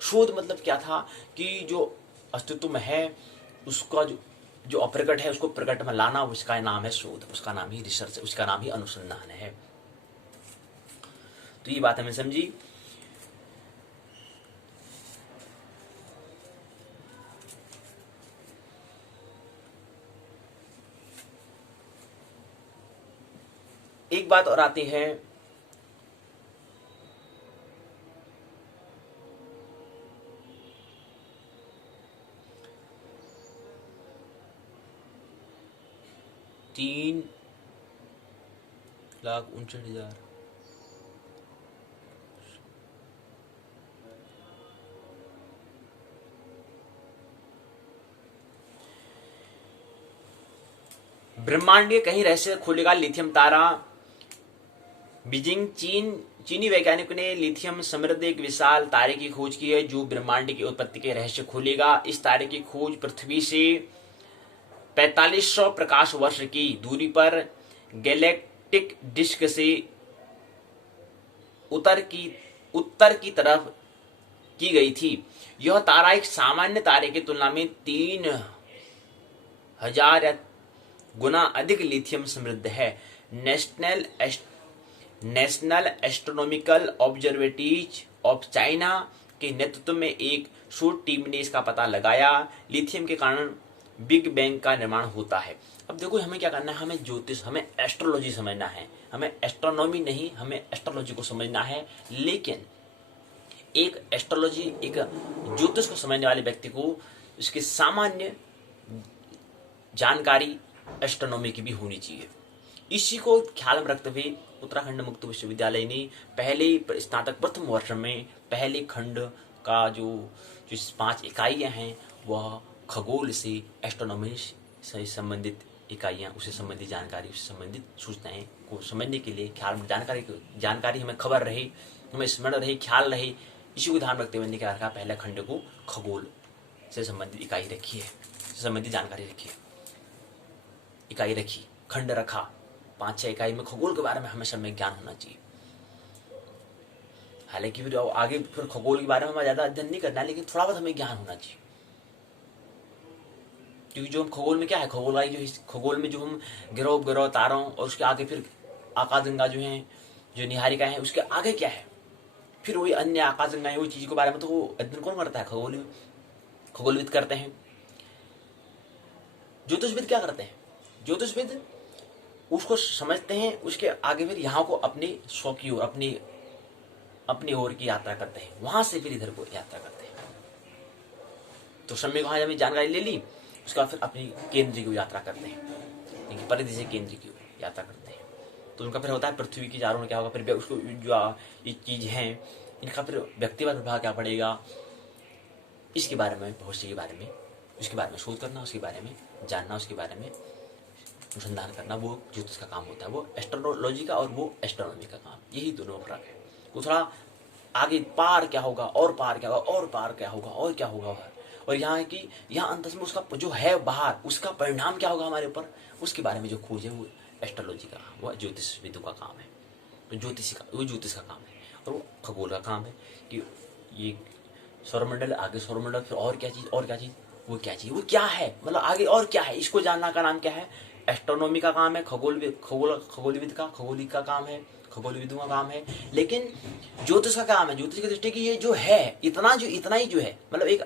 शोध मतलब क्या था कि जो अस्तित्व में है उसका जो अप्रकट है उसको प्रकट में लाना, उसका नाम है शोध, उसका नाम ही रिसर्च, उसका नाम ही अनुसंधान है। तो ये बात हमें समझी। एक बात और आती है, तीन लाख 59,000 ब्रह्मांड के कहीं रहस्य खोलेगा लिथियम तारा। बीजिंग चीनी वैज्ञानिकों ने लिथियम समृद्ध एक विशाल तारे की खोज की है जो ब्रह्मांड की उत्पत्ति के रहस्य खोलेगा। इस तारे की खोज पृथ्वी से 4500 प्रकाश वर्ष की दूरी पर गैलेक्टिक डिस्क से उत्तर की तरफ की गई थी। यह तारा एक सामान्य तारे की तुलना में 3000 गुना अधिक लिथियम समृद्ध है। National astronomical observatories of China के नेतृत्व में एक शोध टीम ने इसका पता लगाया। लिथियम के कारण बिग बैंग का निर्माण होता है। अब देखो हमें क्या करना है, हमें ज्योतिष, हमें एस्ट्रोलॉजी समझना है, हमें एस्ट्रोनॉमी नहीं, हमें एस्ट्रोलॉजी को समझना है। लेकिन एक एस्ट्रोलॉजी, एक ज्योतिष को समझने वाले व्यक्ति को इसकी सामान्य जानकारी एस्ट्रोनॉमी की भी होनी चाहिए। इसी को ख्याल में रखते हुए उत्तराखंड मुक्त विश्वविद्यालय ने पहले स्नातक प्रथम वर्ष में पहले खंड का जो 5 इकाइयां हैं वह खगोल से, एस्ट्रोनॉमी से संबंधित इकाइयां, उससे संबंधित जानकारी, उससे संबंधित सूचनाएं को समझने के लिए ख्याल में जानकारी हमें खबर रहे, हमें स्मरण रहे, ख्याल रहे, इसी को ध्यान रखते हुए क्या रखा, पहले खंड को खगोल से संबंधित इकाई रखी है, संबंधित जानकारी रखी है, इकाई रखी, खंड रखा, 5-6 इकाई में खगोल के बारे में हमें सम्यक ज्ञान होना चाहिए। हालांकि फिर आगे फिर खगोल के बारे में हमें ज्यादा अध्ययन नहीं करना है, लेकिन थोड़ा बहुत हमें ज्ञान होना चाहिए। क्योंकि जो हम खगोल में क्या है, खगोल में जो हम ग्रह तारों और उसके आगे फिर आकाशगंगा जो है, जो निहारिका है, उसके आगे क्या है, फिर वही अन्य आकाशगंगाएं, वही चीज के बारे में तो वो अध्ययन कौन करता है, खगोलविद करते हैं। ज्योतिषविद क्या करते हैं, ज्योतिषविद उसको समझते हैं, उसके आगे फिर यहाँ को अपने स्व की ओर, अपनी ओर की यात्रा करते हैं, वहां से फिर इधर को यात्रा करते हैं। तो समय वहां हमें जानकारी ले ली, उसके बाद फिर अपनी केंद्र की यात्रा करते हैं, परिधि से केंद्र की यात्रा करते हैं। तो उनका फिर होता है पृथ्वी की चारों क्या होगा, फिर उसको जो ये चीज है इनका फिर व्यक्तिगत प्रभाव क्या पड़ेगा, इसके बारे में, भविष्य के बारे में, उसके बारे में शोध करना, उसके बारे में जानना, उसके बारे में अनुसंधान करना, वो ज्योतिष का काम होता है। वो एस्ट्रोलॉजी का और वो एस्ट्रोनॉमी का काम, यही दोनों फर्क है। वो थोड़ा आगे पार क्या होगा, और पार क्या होगा, और पार क्या होगा, और क्या होगा, और यहाँ है कि यहाँ अंत में उसका जो है बाहर, उसका परिणाम क्या होगा हमारे ऊपर, उसके बारे में जो खोज है वो एस्ट्रोलॉजी का, वो ज्योतिष विदों का काम है। तो ज्योतिष का काम है, और वो खगोल का काम है कि ये सौरमंडल, आगे सौरमंडल, फिर और क्या चीज, वो क्या है, मतलब आगे और क्या है, इसको जानना का नाम क्या है, एस्ट्रोनॉमी का काम है, खगोलविद का, खगोलिक का काम है, खगोलविदों का काम है। लेकिन ज्योतिष का काम है, ज्योतिष की दृष्टि की ये जो है इतना ही जो है, मतलब एक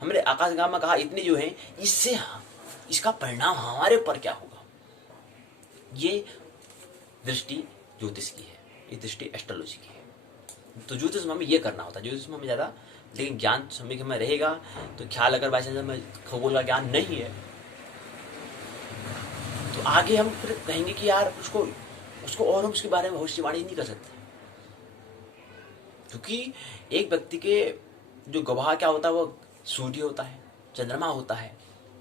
हमने आकाशगंगा में कहा इतनी जो है, इससे इसका परिणाम हमारे ऊपर क्या होगा, ये दृष्टि ज्योतिष की है, ये दृष्टि एस्ट्रोलॉजी की है। तो ज्योतिष में हमें ये करना होता है, ज्योतिष में हमें ज्यादा, लेकिन ज्ञान समय में रहेगा तो ख्याल, अगर बाई चांस में खगोल का ज्ञान नहीं है तो आगे हम फिर कहेंगे कि यार उसको और हम उसके बारे में भविष्यवाणी नहीं कर सकते, क्योंकि एक व्यक्ति के जो गवाह क्या होता है, वो सूर्य होता है, चंद्रमा होता है,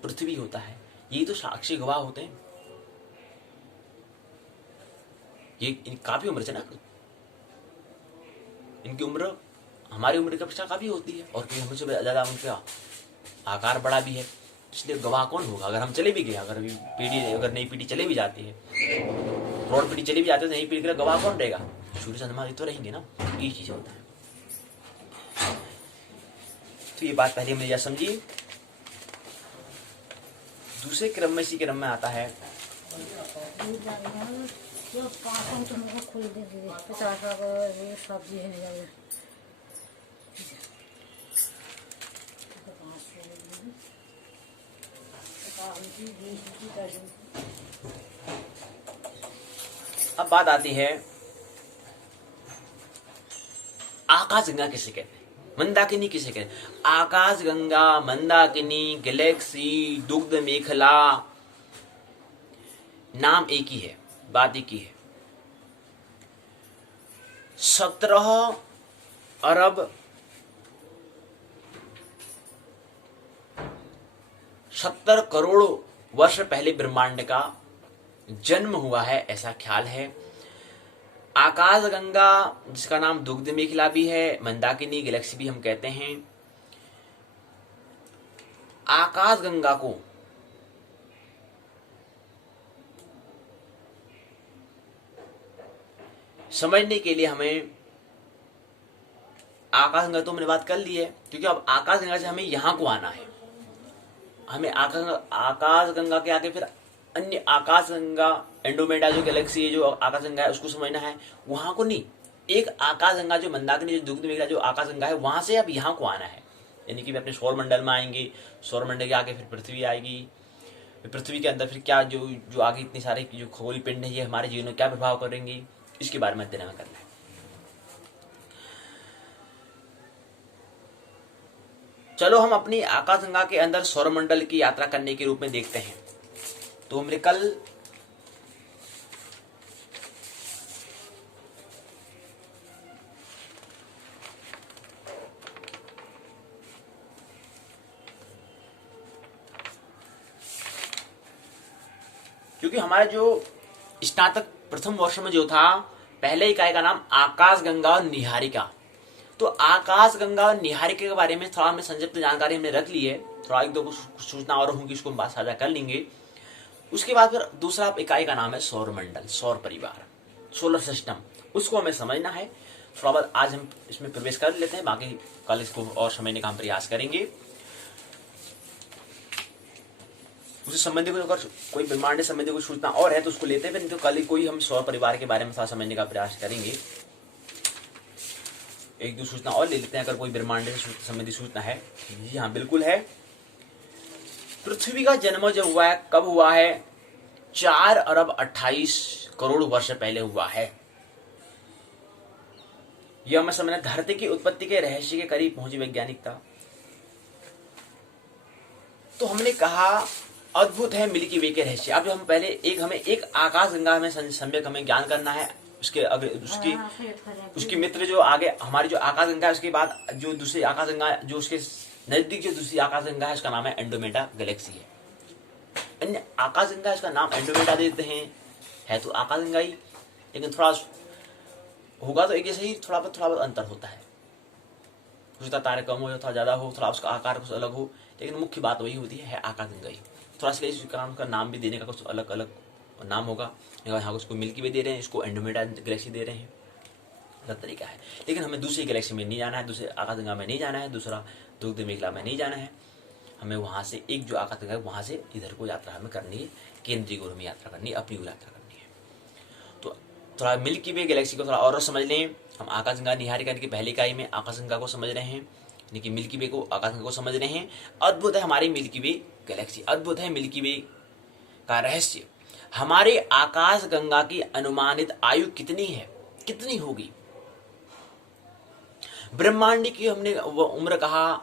पृथ्वी होता है, ये तो साक्षी गवाह होते हैं। ये काफी उम्र से ना, इनकी उम्र हमारी उम्र की अपेक्षा काफी होती है, और हमसे ज्यादा उनका आकार बड़ा भी है, इसलिए गवाह कौन होगा। अगर हम चले भी गए, अगर नई पीढ़ी चली भी जाती है, प्रौढ़ पीढ़ी चली भी जाती है, तो नई पीढ़ी के लिए गवाह कौन रहेगा, सूर्य चंद्रमा तो रहेंगे ना, ये चीज होता है। तो ये बात पहले हमने यह समझी। दूसरे क्रम में, इसी क्रम में आता है अब बात आती है आकाशगंगा किसे कहते हैं, मंदाकिनी किसे कहते हैं। आकाशगंगा, मंदाकिनी, गैलेक्सी, दुग्ध मेखला, नाम एक ही है, बात एक ही है। 17 अरब 70 करोड़ वर्ष पहले ब्रह्मांड का जन्म हुआ है, ऐसा ख्याल है। आकाशगंगा, जिसका नाम दुग्ध मेखला भी है, मंदाकिनी, गैलेक्सी भी हम कहते हैं। आकाशगंगा को समझने के लिए हमें, आकाशगंगा तो हमने बात कर ली है, क्योंकि अब आकाशगंगा से हमें यहां को आना है। हमें आकाशगंगा के आगे फिर अन्य आकाशगंगा, एंड्रोमेडा जो गैलेक्सी है, जो आकाशगंगा है, उसको समझना है। वहां को नहीं, एक आकाशगंगा जो मंदाकिनी, जो दुग्ध मेखला, जो आकाशगंगा है, वहां से अब यहाँ को आना है। यानी कि अपने सौर मंडल में आएंगे, सौर मंडल के आगे फिर पृथ्वी आएगी, पृथ्वी के अंदर फिर क्या जो आगे इतने सारे जो खगोलीय पिंड है, ये हमारे जीवन में क्या प्रभाव करेंगे, इसके बारे में अध्ययन करना है। चलो हम अपनी आकाशगंगा के अंदर सौरमंडल की यात्रा करने के रूप में देखते हैं। तो हमने कल क्योंकि हमारे जो स्नातक प्रथम वर्ष में जो था, पहले इकाई का नाम आकाशगंगा और निहारिका। तो तो आकाश गंगा और निहारिका के बारे में थोड़ा हमें संक्षिप्त जानकारी हमने रख ली है, थोड़ा एक दो सूचना और होंगी, उसको हम बात साझा कर लेंगे। उसके बाद फिर दूसरा इकाई का नाम है सौर मंडल, सौर परिवार, सोलर सिस्टम, उसको हमें समझना है। थोड़ा बहुत आज हम इसमें प्रवेश कर लेते हैं, बाकी कल इसको और समझने का हम प्रयास करेंगे। उससे संबंधित अगर कोई ब्रह्मांड से संबंधित कोई सूचना और है तो उसको लेते हैं, नहीं तो कल ही कोई हम सौर परिवार के बारे में थोड़ा समझने का प्रयास करेंगे। एक दो सूचना और ले लेते हैं अगर कोई ब्रह्मांड से संबंधित सूचना है। जी हाँ, बिल्कुल है। पृथ्वी का जन्म जो हुआ है कब हुआ है? 4 अरब 28 करोड़ वर्ष पहले हुआ है। यह हमें समझना, धरती की उत्पत्ति के रहस्य के करीब पहुंची वैज्ञानिकता। तो हमने कहा अद्भुत है मिल्की वे के रहस्य। अब हम पहले हमें एक आकाश गंगा में सम्यक हमें ज्ञान करना है। उसके अगर उसकी मित्र जो आगे हमारी जो आकाश गंगा है, उसके बाद जो दूसरी आकाश गंगा जो उसके नजदीक जो दूसरी आकाश गंगा है, उसका नाम है एंड्रोमेडा गैलेक्सी है। अन्य आकाश गंगा इसका नाम एंड्रोमेडा देते हैं, है तो आकाश गंगा ही, लेकिन थोड़ा होगा तो एक जैसे ही, थोड़ा बहुत अंतर होता है। कुछ तारे कम हो या थोड़ा ज्यादा हो, थोड़ा उसका आकार कुछ अलग हो, लेकिन मुख्य बात वही होती है आकाश गंगा ही। थोड़ा सा इस कारण का नाम भी देने का कुछ अलग अलग नाम होगा। यहाँ उसको मिल्की वे दे रहे हैं, इसको एंड्रोमेडा गैलेक्सी दे रहे हैं, अलग तरीका है। लेकिन हमें दूसरी गैलेक्सी में नहीं जाना है, दूसरे आकाश गंगा में नहीं जाना है, दूसरा ध्रुव मेघला में नहीं जाना है। हमें वहां से एक जो आकाश गंगा है वहां से इधर को यात्रा हमें करनी है, केंद्रीय गोल में यात्रा करनी है, अपनी को यात्रा करनी है। तो थोड़ा मिल्की वे गैलेक्सी को थोड़ा और समझ लें। हम आकाश गंगा निहारिका की पहली इकाई में आकाश गंगा को समझ रहे हैं, यानी कि मिल्की वे को, आकाश गंगा को समझ रहे हैं। अद्भुत है हमारी मिल्की वे गैलेक्सी, अद्भुत है मिल्की वे का रहस्य। हमारे आकाश गंगा की अनुमानित आयु कितनी है, कितनी होगी? ब्रह्मांड की हमने वो उम्र कहा,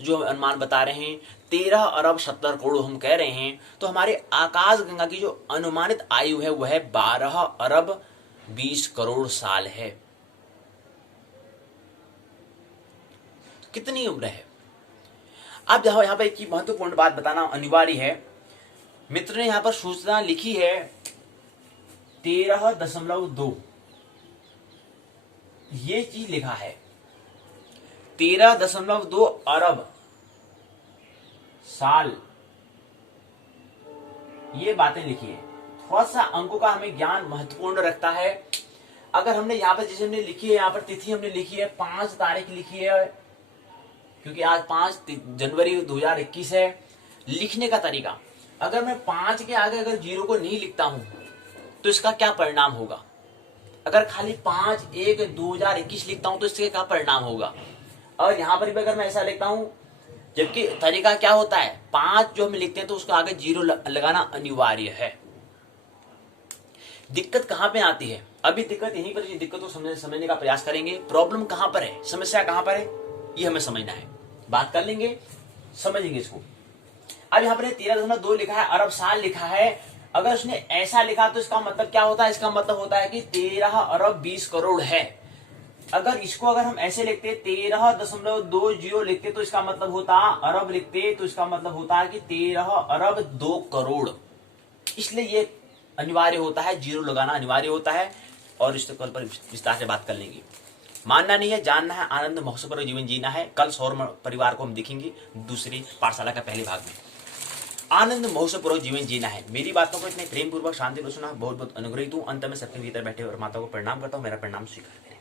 जो हम अनुमान बता रहे हैं 13 अरब 70 करोड़ हम कह रहे हैं। तो हमारे आकाश गंगा की जो अनुमानित आयु है वह है 12 अरब 20 करोड़ साल है। कितनी उम्र है? अब यहाँ पर एक महत्वपूर्ण बात बताना अनिवार्य है। मित्र ने यहाँ पर सूचना लिखी है 13.2, ये चीज लिखा है 13.2 अरब साल, ये बातें लिखी है। थोड़ा सा अंकों का हमें ज्ञान महत्वपूर्ण रखता है। अगर हमने यहाँ पर जैसे हमने लिखी है, यहाँ पर तिथि हमने लिखी है 5 तारीख लिखी है, क्योंकि आज 5 जनवरी 2021 है। लिखने का तरीका, अगर मैं 5 के आगे अगर 0 को नहीं लिखता हूं तो इसका क्या परिणाम होगा? अगर खाली 5/1/2021 लिखता हूं तो इसके क्या परिणाम होगा? और यहां पर भी अगर मैं ऐसा लिखता हूं, जबकि तरीका क्या होता है, 5 जो हम लिखते हैं तो उसको आगे 0 लगाना अनिवार्य है। दिक्कत कहां पे आती है? अभी दिक्कत यहीं पर, दिक्कत को समझने का प्रयास करेंगे। प्रॉब्लम कहां पर है, समस्या कहां पर है, ये हमें समझना है। बात कर लेंगे, समझेंगे इसको। अब यहाँ पर 13.2 लिखा है, अरब साल लिखा है। अगर उसने ऐसा लिखा तो इसका मतलब क्या होता है? इसका मतलब होता है कि 13 अरब 20 करोड़ है। अगर इसको अगर हम ऐसे लिखते 13.20 लिखते तो इसका मतलब होता, अरब लिखते तो इसका मतलब होता है कि 13 अरब 2 करोड़। इसलिए ये अनिवार्य होता है, 0 लगाना अनिवार्य होता है। और इस कल पर विस्तार से बात कर लेंगे। मानना नहीं है, जानना है, आनंद महोत्सव जीवन जीना है। कल सौर परिवार को हम देखेंगे दूसरी पाठशाला का पहले भाग में। आनंद महोत्सव पूर्वक जीवन जीना है। मेरी बातों को इतने प्रेम पूर्वक शांति को सुना, बहुत बहुत अनुग्रहित हूं। अंत में सबके भीतर बैठे और माता को प्रणाम करता हूं, मेरा प्रणाम स्वीकार है।